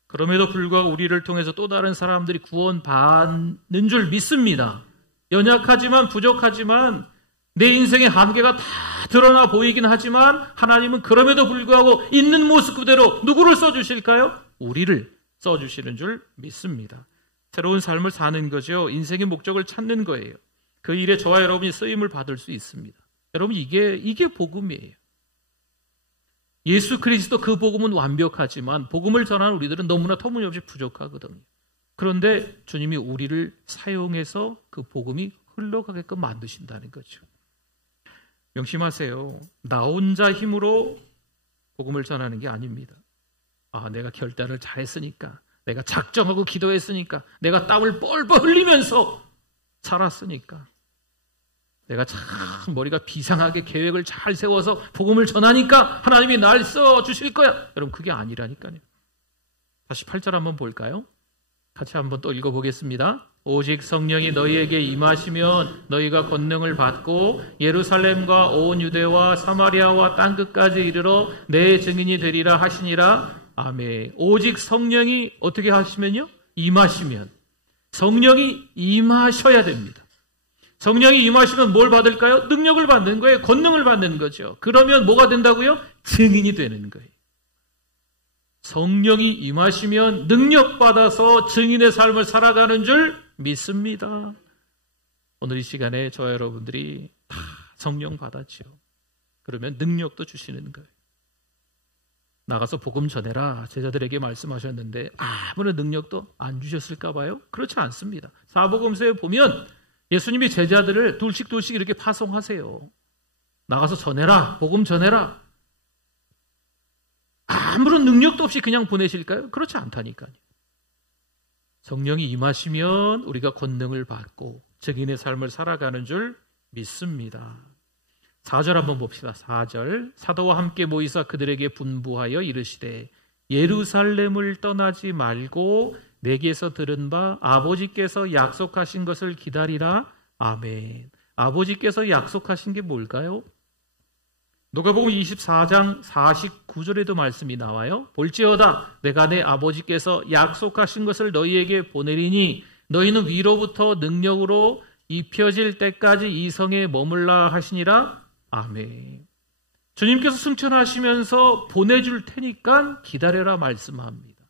그럼에도 불구하고 우리를 통해서 또 다른 사람들이 구원받는 줄 믿습니다. 연약하지만 부족하지만 내 인생의 한계가 다 드러나 보이긴 하지만 하나님은 그럼에도 불구하고 있는 모습 그대로 누구를 써주실까요? 우리를 써주시는 줄 믿습니다. 새로운 삶을 사는 거죠. 인생의 목적을 찾는 거예요. 그 일에 저와 여러분이 쓰임을 받을 수 있습니다. 여러분 이게 복음이에요. 예수 그리스도 그 복음은 완벽하지만 복음을 전하는 우리들은 너무나 터무니없이 부족하거든요. 그런데 주님이 우리를 사용해서 그 복음이 흘러가게끔 만드신다는 거죠. 명심하세요. 나 혼자 힘으로 복음을 전하는 게 아닙니다. 내가 결단을 잘했으니까, 내가 작정하고 기도했으니까, 내가 땀을 뻘뻘 흘리면서 살았으니까, 내가 참 머리가 비상하게 계획을 잘 세워서 복음을 전하니까 하나님이 날 써주실 거야. 여러분 그게 아니라니까요. 다시 8절 한번 볼까요? 같이 한번 또 읽어보겠습니다. 오직 성령이 너희에게 임하시면 너희가 권능을 받고 예루살렘과 온 유대와 사마리아와 땅끝까지 이르러 내 증인이 되리라 하시니라. 아멘. 오직 성령이 어떻게 하시면요? 임하시면. 성령이 임하셔야 됩니다. 성령이 임하시면 뭘 받을까요? 능력을 받는 거예요. 권능을 받는 거죠. 그러면 뭐가 된다고요? 증인이 되는 거예요. 성령이 임하시면 능력받아서 증인의 삶을 살아가는 줄 믿습니다. 오늘 이 시간에 저와 여러분들이 다 성령 받았죠. 그러면 능력도 주시는 거예요. 나가서 복음 전해라 제자들에게 말씀하셨는데 아무런 능력도 안 주셨을까 봐요? 그렇지 않습니다. 사복음서에 보면 예수님이 제자들을 둘씩 이렇게 파송하세요. 나가서 전해라, 복음 전해라. 아무런 능력도 없이 그냥 보내실까요? 그렇지 않다니까요. 성령이 임하시면 우리가 권능을 받고 증인의 삶을 살아가는 줄 믿습니다. 4절 한번 봅시다. 4절. 사도와 함께 모이사 그들에게 분부하여 이르시되 예루살렘을 떠나지 말고 내게서 들은 바 아버지께서 약속하신 것을 기다리라. 아멘. 아버지께서 약속하신 게 뭘까요? 누가복음 24장 49절에도 말씀이 나와요. 볼지어다 내가 내 아버지께서 약속하신 것을 너희에게 보내리니 너희는 위로부터 능력으로 입혀질 때까지 이 성에 머물라 하시니라. 아멘. 주님께서 승천하시면서 보내줄 테니까 기다려라 말씀합니다.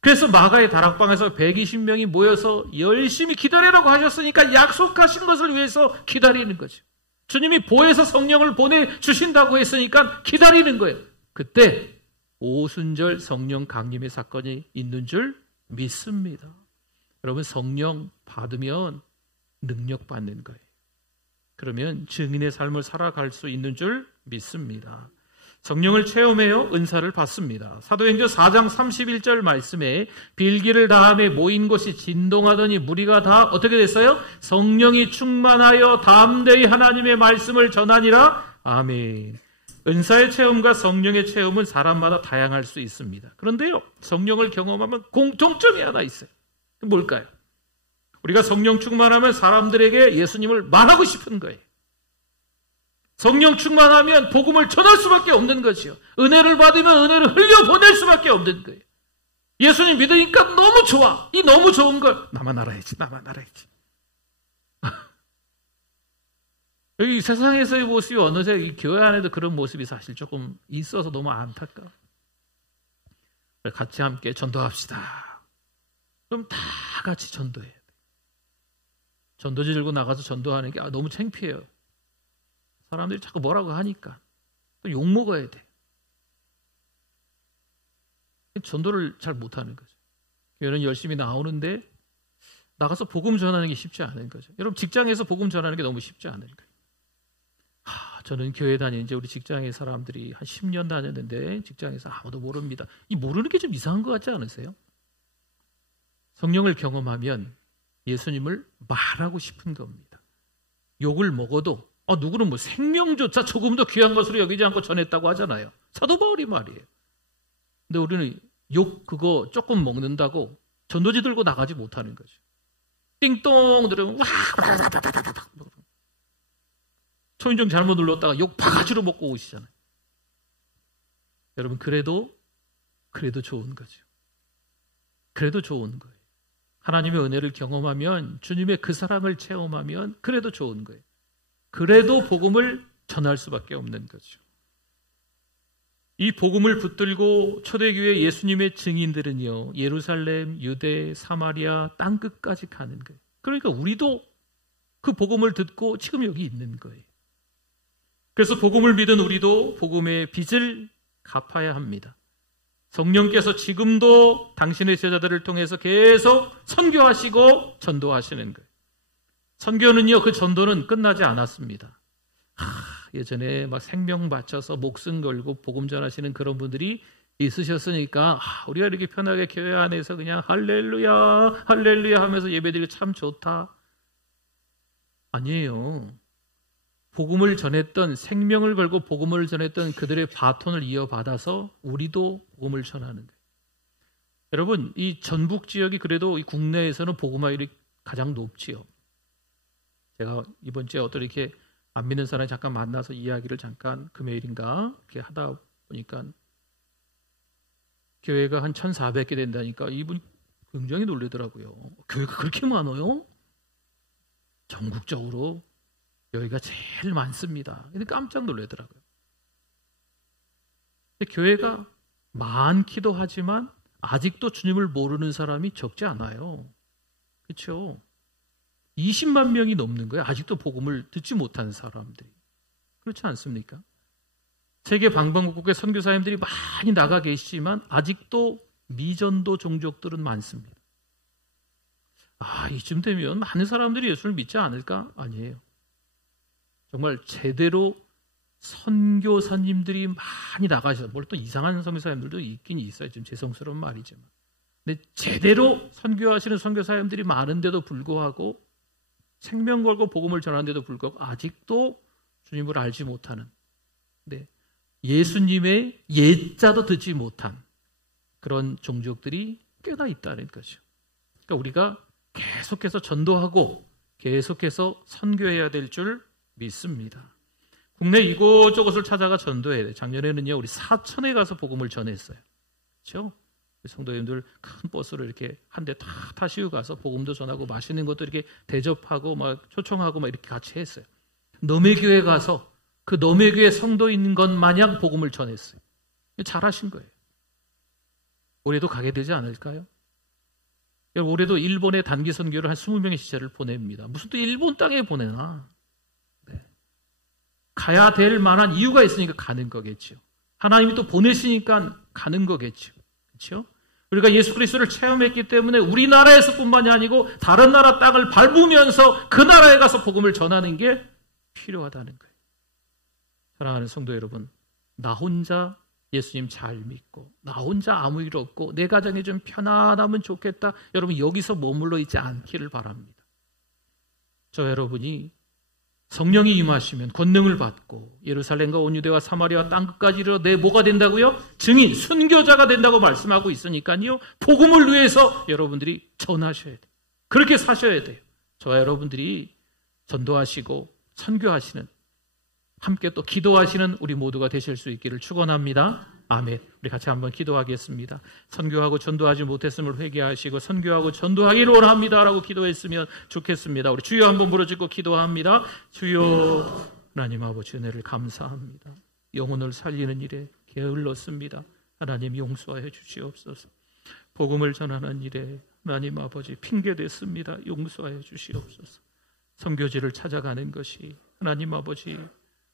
그래서 마가의 다락방에서 120명이 모여서 열심히 기다리라고 하셨으니까 약속하신 것을 위해서 기다리는 거죠. 주님이 보혜사 성령을 보내주신다고 했으니까 기다리는 거예요. 그때 오순절 성령 강림의 사건이 있는 줄 믿습니다. 여러분 성령 받으면 능력 받는 거예요. 그러면 증인의 삶을 살아갈 수 있는 줄 믿습니다. 성령을 체험해요. 은사를 받습니다. 사도행전 4장 31절 말씀에 빌기를 다함에 모인 곳이 진동하더니 무리가 다 어떻게 됐어요? 성령이 충만하여 담대히 하나님의 말씀을 전하니라. 아멘. 은사의 체험과 성령의 체험은 사람마다 다양할 수 있습니다. 그런데요, 성령을 경험하면 공통점이 하나 있어요. 뭘까요? 우리가 성령 충만하면 사람들에게 예수님을 말하고 싶은 거예요. 성령 충만하면 복음을 전할 수밖에 없는 것이요. 은혜를 받으면 은혜를 흘려보낼 수밖에 없는 거예요. 예수님 믿으니까 너무 좋아. 이 너무 좋은 걸 나만 알아야지. 여기 세상에서의 모습이 어느새 이 교회 안에도 그런 모습이 사실 조금 있어서 너무 안타까워. 같이 함께 전도합시다. 그럼 다 같이 전도해야 돼. 전도지 들고 나가서 전도하는 게 너무 창피해요. 사람들이 자꾸 뭐라고 하니까 또 욕먹어야 돼. 전도를 잘 못하는 거죠. 교회는 열심히 나오는데 나가서 복음 전하는 게 쉽지 않은 거죠. 여러분 직장에서 복음 전하는 게 너무 쉽지 않은 거예요. 저는 교회 다니는 지 우리 직장의 사람들이 한 10년 다녔는데 직장에서 아무도 모릅니다. 이 모르는 게 좀 이상한 것 같지 않으세요? 성령을 경험하면 예수님을 말하고 싶은 겁니다. 욕을 먹어도 누구는 뭐 생명조차 조금 더 귀한 것으로 여기지 않고 전했다고 하잖아요. 사도 바울이 말이에요. 근데 우리는 욕 그거 조금 먹는다고 전도지 들고 나가지 못하는 거죠. 띵동 들으면 와 초인종 잘못 눌렀다가 욕 바가지로 먹고 오시잖아요. 여러분 그래도 좋은 거죠. 그래도 좋은 거예요. 하나님의 은혜를 경험하면 주님의 그 사랑을 체험하면 그래도 좋은 거예요. 그래도 복음을 전할 수밖에 없는 거죠. 이 복음을 붙들고 초대교회 예수님의 증인들은요, 예루살렘, 유대, 사마리아 땅끝까지 가는 거예요. 그러니까 우리도 그 복음을 듣고 지금 여기 있는 거예요. 그래서 복음을 믿은 우리도 복음의 빚을 갚아야 합니다. 성령께서 지금도 당신의 제자들을 통해서 계속 선교하시고 전도하시는 거예요. 선교는요, 그 전도는 끝나지 않았습니다. 예전에 막 생명 바쳐서 목숨 걸고 복음 전하시는 그런 분들이 있으셨으니까 우리가 이렇게 편하게 교회 안에서 그냥 할렐루야 할렐루야 하면서 예배드리기 참 좋다. 아니에요. 복음을 전했던, 생명을 걸고 복음을 전했던 그들의 바톤을 이어받아서 우리도 복음을 전하는 거예요. 여러분, 이 전북 지역이 그래도 이 국내에서는 복음화율이 가장 높지요. 제가 이번 주에 어떤 이렇게 안 믿는 사람이 잠깐 만나서 이야기를 잠깐 금요일인가 이렇게 하다 보니까 교회가 한 1,400개 된다니까 이분 굉장히 놀라더라고요. 교회가 그렇게 많아요? 전국적으로 여기가 제일 많습니다. 근데 깜짝 놀라더라고요. 근데 교회가 많기도 하지만 아직도 주님을 모르는 사람이 적지 않아요. 그렇죠? 20만 명이 넘는 거예요. 아직도 복음을 듣지 못한 사람들이. 그렇지 않습니까? 세계 방방곡곡에 선교사님들이 많이 나가 계시지만 아직도 미전도 종족들은 많습니다. 이쯤 되면 많은 사람들이 예수를 믿지 않을까? 아니에요. 정말 제대로 선교사님들이 많이 나가셔서, 물론 또 이상한 선교사님들도 있긴 있어요. 좀 죄송스러운 말이지만. 근데 제대로 선교하시는 선교사님들이 많은데도 불구하고, 생명 걸고 복음을 전하는데도 불구하고 아직도 주님을 알지 못하는, 예수님의 예자도 듣지 못한 그런 종족들이 꽤나 있다는 거죠. 그러니까 우리가 계속해서 전도하고 계속해서 선교해야 될 줄 믿습니다. 국내 이곳저곳을 찾아가 전도해야 돼요. 작년에는요, 우리 사천에 가서 복음을 전했어요. 그렇죠? 성도님들 큰 버스로 이렇게 한 대 다 타시고 가서 복음도 전하고 맛있는 것도 이렇게 대접하고 막 초청하고 막 이렇게 같이 했어요. 너매교회 가서 그 너매교회 성도 있는 것 마냥 복음을 전했어요. 잘하신 거예요. 올해도 가게 되지 않을까요? 올해도 일본에 단기 선교를 한 20명의 시체를 보냅니다. 무슨 또 일본 땅에 보내나? 가야 될 만한 이유가 있으니까 가는 거겠죠. 하나님이 또 보내시니까 가는 거겠죠. 그렇죠? 우리가 예수 그리스도를 체험했기 때문에 우리나라에서뿐만이 아니고 다른 나라 땅을 밟으면서 그 나라에 가서 복음을 전하는 게 필요하다는 거예요. 사랑하는 성도 여러분, 나 혼자 예수님 잘 믿고 나 혼자 아무 일 없고 내 가정이 좀 편안하면 좋겠다. 여러분 여기서 머물러 있지 않기를 바랍니다. 저 여러분이 성령이 임하시면 권능을 받고 예루살렘과 온 유대와 사마리아 땅끝까지 이르러 내 뭐가 된다고요? 증인, 순교자가 된다고 말씀하고 있으니까요. 복음을 위해서 여러분들이 전하셔야 돼요. 그렇게 사셔야 돼요. 저와 여러분들이 전도하시고 선교하시는, 함께 또 기도하시는 우리 모두가 되실 수 있기를 축원합니다. 아멘. 우리 같이 한번 기도하겠습니다. 선교하고 전도하지 못했음을 회개하시고 선교하고 전도하기를 원합니다라고 기도했으면 좋겠습니다. 우리 주여 한번 부르짖고 기도합니다. 주여, 하나님 아버지 은혜를 감사합니다. 영혼을 살리는 일에 게을렀습니다. 하나님 용서하여 주시옵소서. 복음을 전하는 일에 하나님 아버지 핑계댔습니다. 용서하여 주시옵소서. 선교지를 찾아가는 것이 하나님 아버지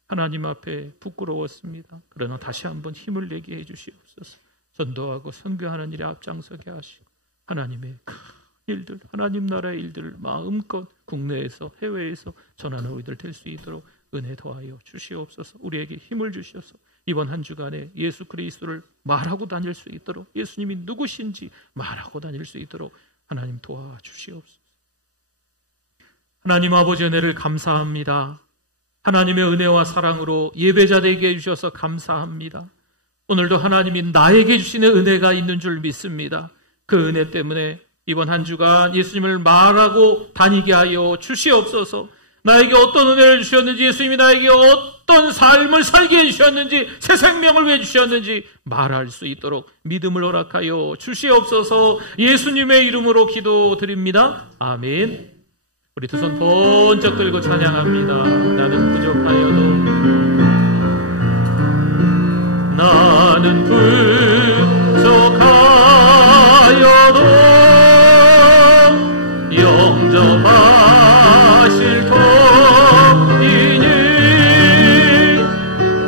하나님 앞에 부끄러웠습니다. 그러나 다시 한번 힘을 내게 해주시옵소서. 전도하고 선교하는 일에 앞장서게 하시고 하나님의 큰 일들, 하나님 나라의 일들을 마음껏 국내에서 해외에서 전하는 우리들 될 수 있도록 은혜 더하여 주시옵소서. 우리에게 힘을 주셔서 이번 한 주간에 예수 그리스도를 말하고 다닐 수 있도록, 예수님이 누구신지 말하고 다닐 수 있도록 하나님 도와주시옵소서. 하나님 아버지 은혜를 감사합니다. 하나님의 은혜와 사랑으로 예배자 되게 해주셔서 감사합니다. 오늘도 하나님이 나에게 주시는 은혜가 있는 줄 믿습니다. 그 은혜 때문에 이번 한 주간 예수님을 말하고 다니게 하여 주시옵소서. 나에게 어떤 은혜를 주셨는지, 예수님이 나에게 어떤 삶을 살게 해주셨는지, 새 생명을 왜 주셨는지 말할 수 있도록 믿음을 허락하여 주시옵소서. 예수님의 이름으로 기도드립니다. 아멘. 우리 두 손 번쩍 들고 찬양합니다. 나는 부족하여도, 나는 부족하여도 영접하실 터이니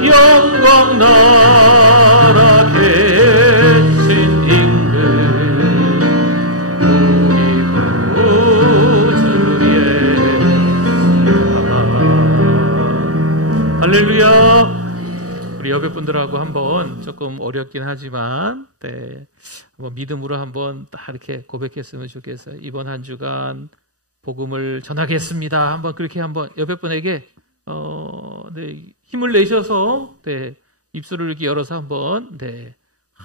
영광 나라 계신 임금 우리 구주 할렐루야. 우리 옆에 분들하고 한번 조금 어렵긴 하지만 한번 믿음으로 한번 딱 이렇게 고백했으면 좋겠어요. 이번 한 주간 복음을 전하겠습니다. 한번 그렇게 한번 옆에 분에게 힘을 내셔서 입술을 이렇게 열어서 한번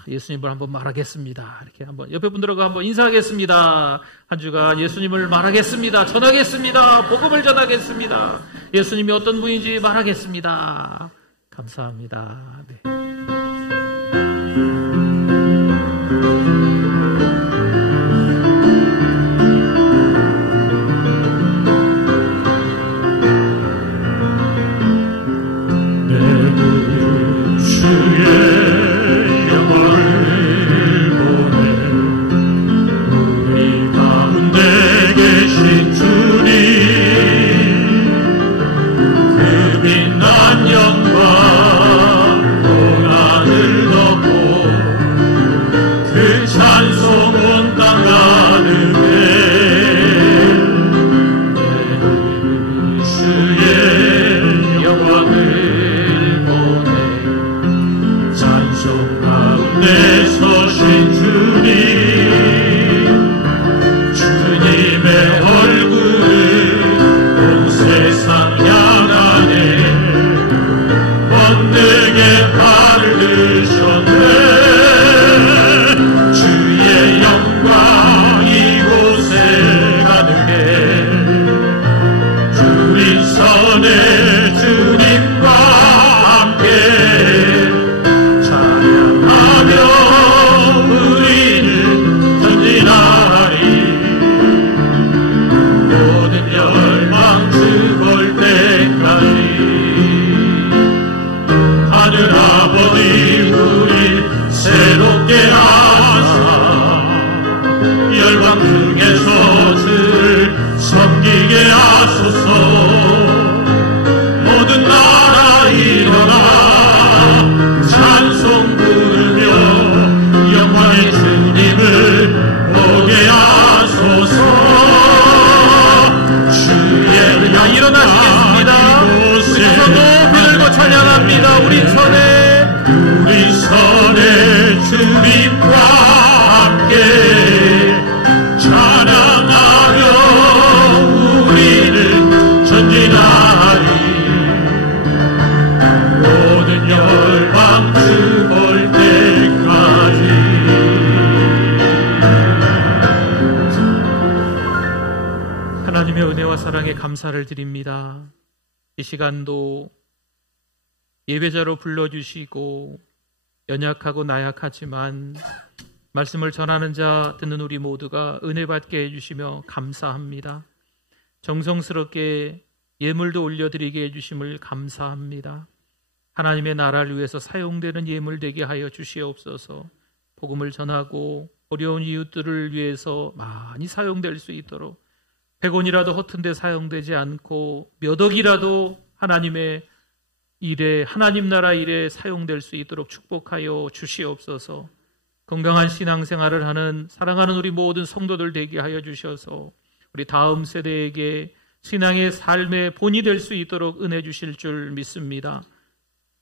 예수님을 한번 말하겠습니다. 이렇게 한번 옆에 분들하고 한번 인사하겠습니다. 한 주간 예수님을 말하겠습니다. 전하겠습니다. 복음을 전하겠습니다. 예수님이 어떤 분인지 말하겠습니다. 감사합니다. 네. 그 빛난 영광 내게 발을 드셨네. 주의 영광 이곳에 가득해. 주리선에 주님과 함께 찬양하며 우리는 전진하리. 모든 열망 볼 때까지 하늘 아버지 우리 새롭게 하사 열방 중에서 주를 섬기게 하소서. 모든 나라 일어나 찬송 부르며 영광의 주님을 보게 하소서. 자, 일어나시겠습니다. 우리서 높이 들고 찬양합니다. 우리 선에 주님과 함께 찬양하며 우리는 전진하리. 모든 열방 주 볼 때까지. 하나님의 은혜와 사랑에 감사를 드립니다. 이 시간도 예배자로 불러주시고 연약하고 나약하지만 말씀을 전하는 자 듣는 우리 모두가 은혜 받게 해주시며 감사합니다. 정성스럽게 예물도 올려드리게 해주심을 감사합니다. 하나님의 나라를 위해서 사용되는 예물 되게 하여 주시옵소서. 복음을 전하고 어려운 이웃들을 위해서 많이 사용될 수 있도록 100원이라도 허튼 데 사용되지 않고 몇 억이라도 하나님의 일에, 하나님 나라 일에 사용될 수 있도록 축복하여 주시옵소서. 건강한 신앙생활을 하는 사랑하는 우리 모든 성도들 되게 하여 주셔서 우리 다음 세대에게 신앙의 삶의 본이 될 수 있도록 은혜 주실 줄 믿습니다.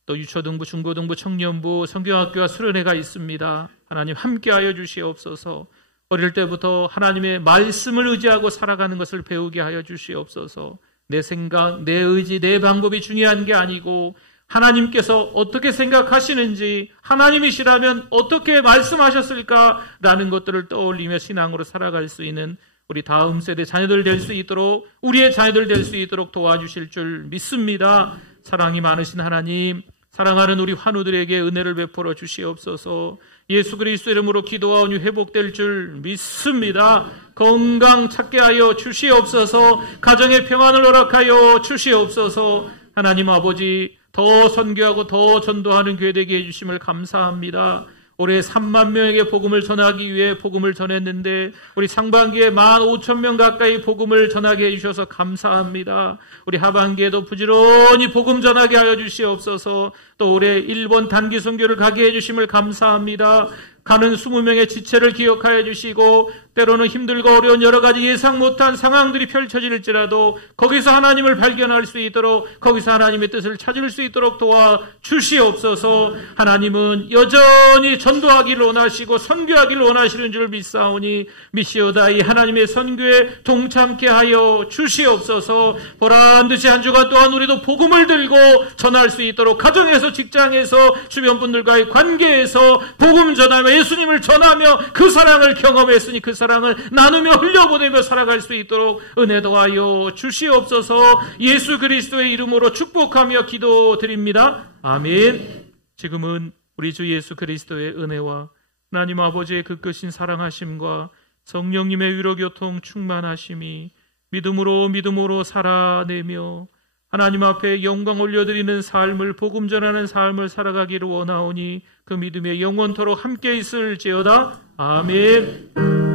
또 유초등부, 중고등부, 청년부, 성경학교와 수련회가 있습니다. 하나님 함께하여 주시옵소서. 어릴 때부터 하나님의 말씀을 의지하고 살아가는 것을 배우게 하여 주시옵소서. 내 생각, 내 의지, 내 방법이 중요한 게 아니고 하나님께서 어떻게 생각하시는지, 하나님이시라면 어떻게 말씀하셨을까라는 것들을 떠올리며 신앙으로 살아갈 수 있는 우리 다음 세대 자녀들 될 수 있도록, 우리의 자녀들 될 수 있도록 도와주실 줄 믿습니다. 사랑이 많으신 하나님, 사랑하는 우리 환우들에게 은혜를 베풀어 주시옵소서. 예수 그리스도 이름으로 기도하오니 회복될 줄 믿습니다. 건강 찾게 하여 주시옵소서. 가정의 평안을 허락하여 주시옵소서. 하나님 아버지, 더 선교하고 더 전도하는 교회 되게 해주심을 감사합니다. 올해 3만 명에게 복음을 전하기 위해 복음을 전했는데 우리 상반기에 15,000명 가까이 복음을 전하게 해주셔서 감사합니다. 우리 하반기에도 부지런히 복음 전하게 하여 주시옵소서. 또 올해 일본 단기 선교를 가게 해주심을 감사합니다. 가는 20명의 지체를 기억하여 주시고 때로는 힘들고 어려운 여러 가지 예상 못한 상황들이 펼쳐질지라도 거기서 하나님을 발견할 수 있도록, 거기서 하나님의 뜻을 찾을 수 있도록 도와주시옵소서. 하나님은 여전히 전도하기를 원하시고 선교하기를 원하시는 줄 믿사오니 미시오다 이 하나님의 선교에 동참케 하여 주시옵소서. 보란듯이 한 주간 또한 우리도 복음을 들고 전할 수 있도록 가정에서, 직장에서, 주변 분들과의 관계에서 복음 전하며 예수님을 전하며 그 사랑을 경험했으니 그 사랑을 나누며 흘려보내며 살아갈 수 있도록 은혜 더하여 주시옵소서. 예수 그리스도의 이름으로 축복하며 기도드립니다. 아멘. 지금은 우리 주 예수 그리스도의 은혜와 하나님 아버지의 그 크신 사랑하심과 성령님의 위로교통 충만하심이 믿음으로 살아내며 하나님 앞에 영광 올려드리는 삶을, 복음 전하는 삶을 살아가기를 원하오니 그 믿음의 영원토록 함께 있을지어다. 아멘.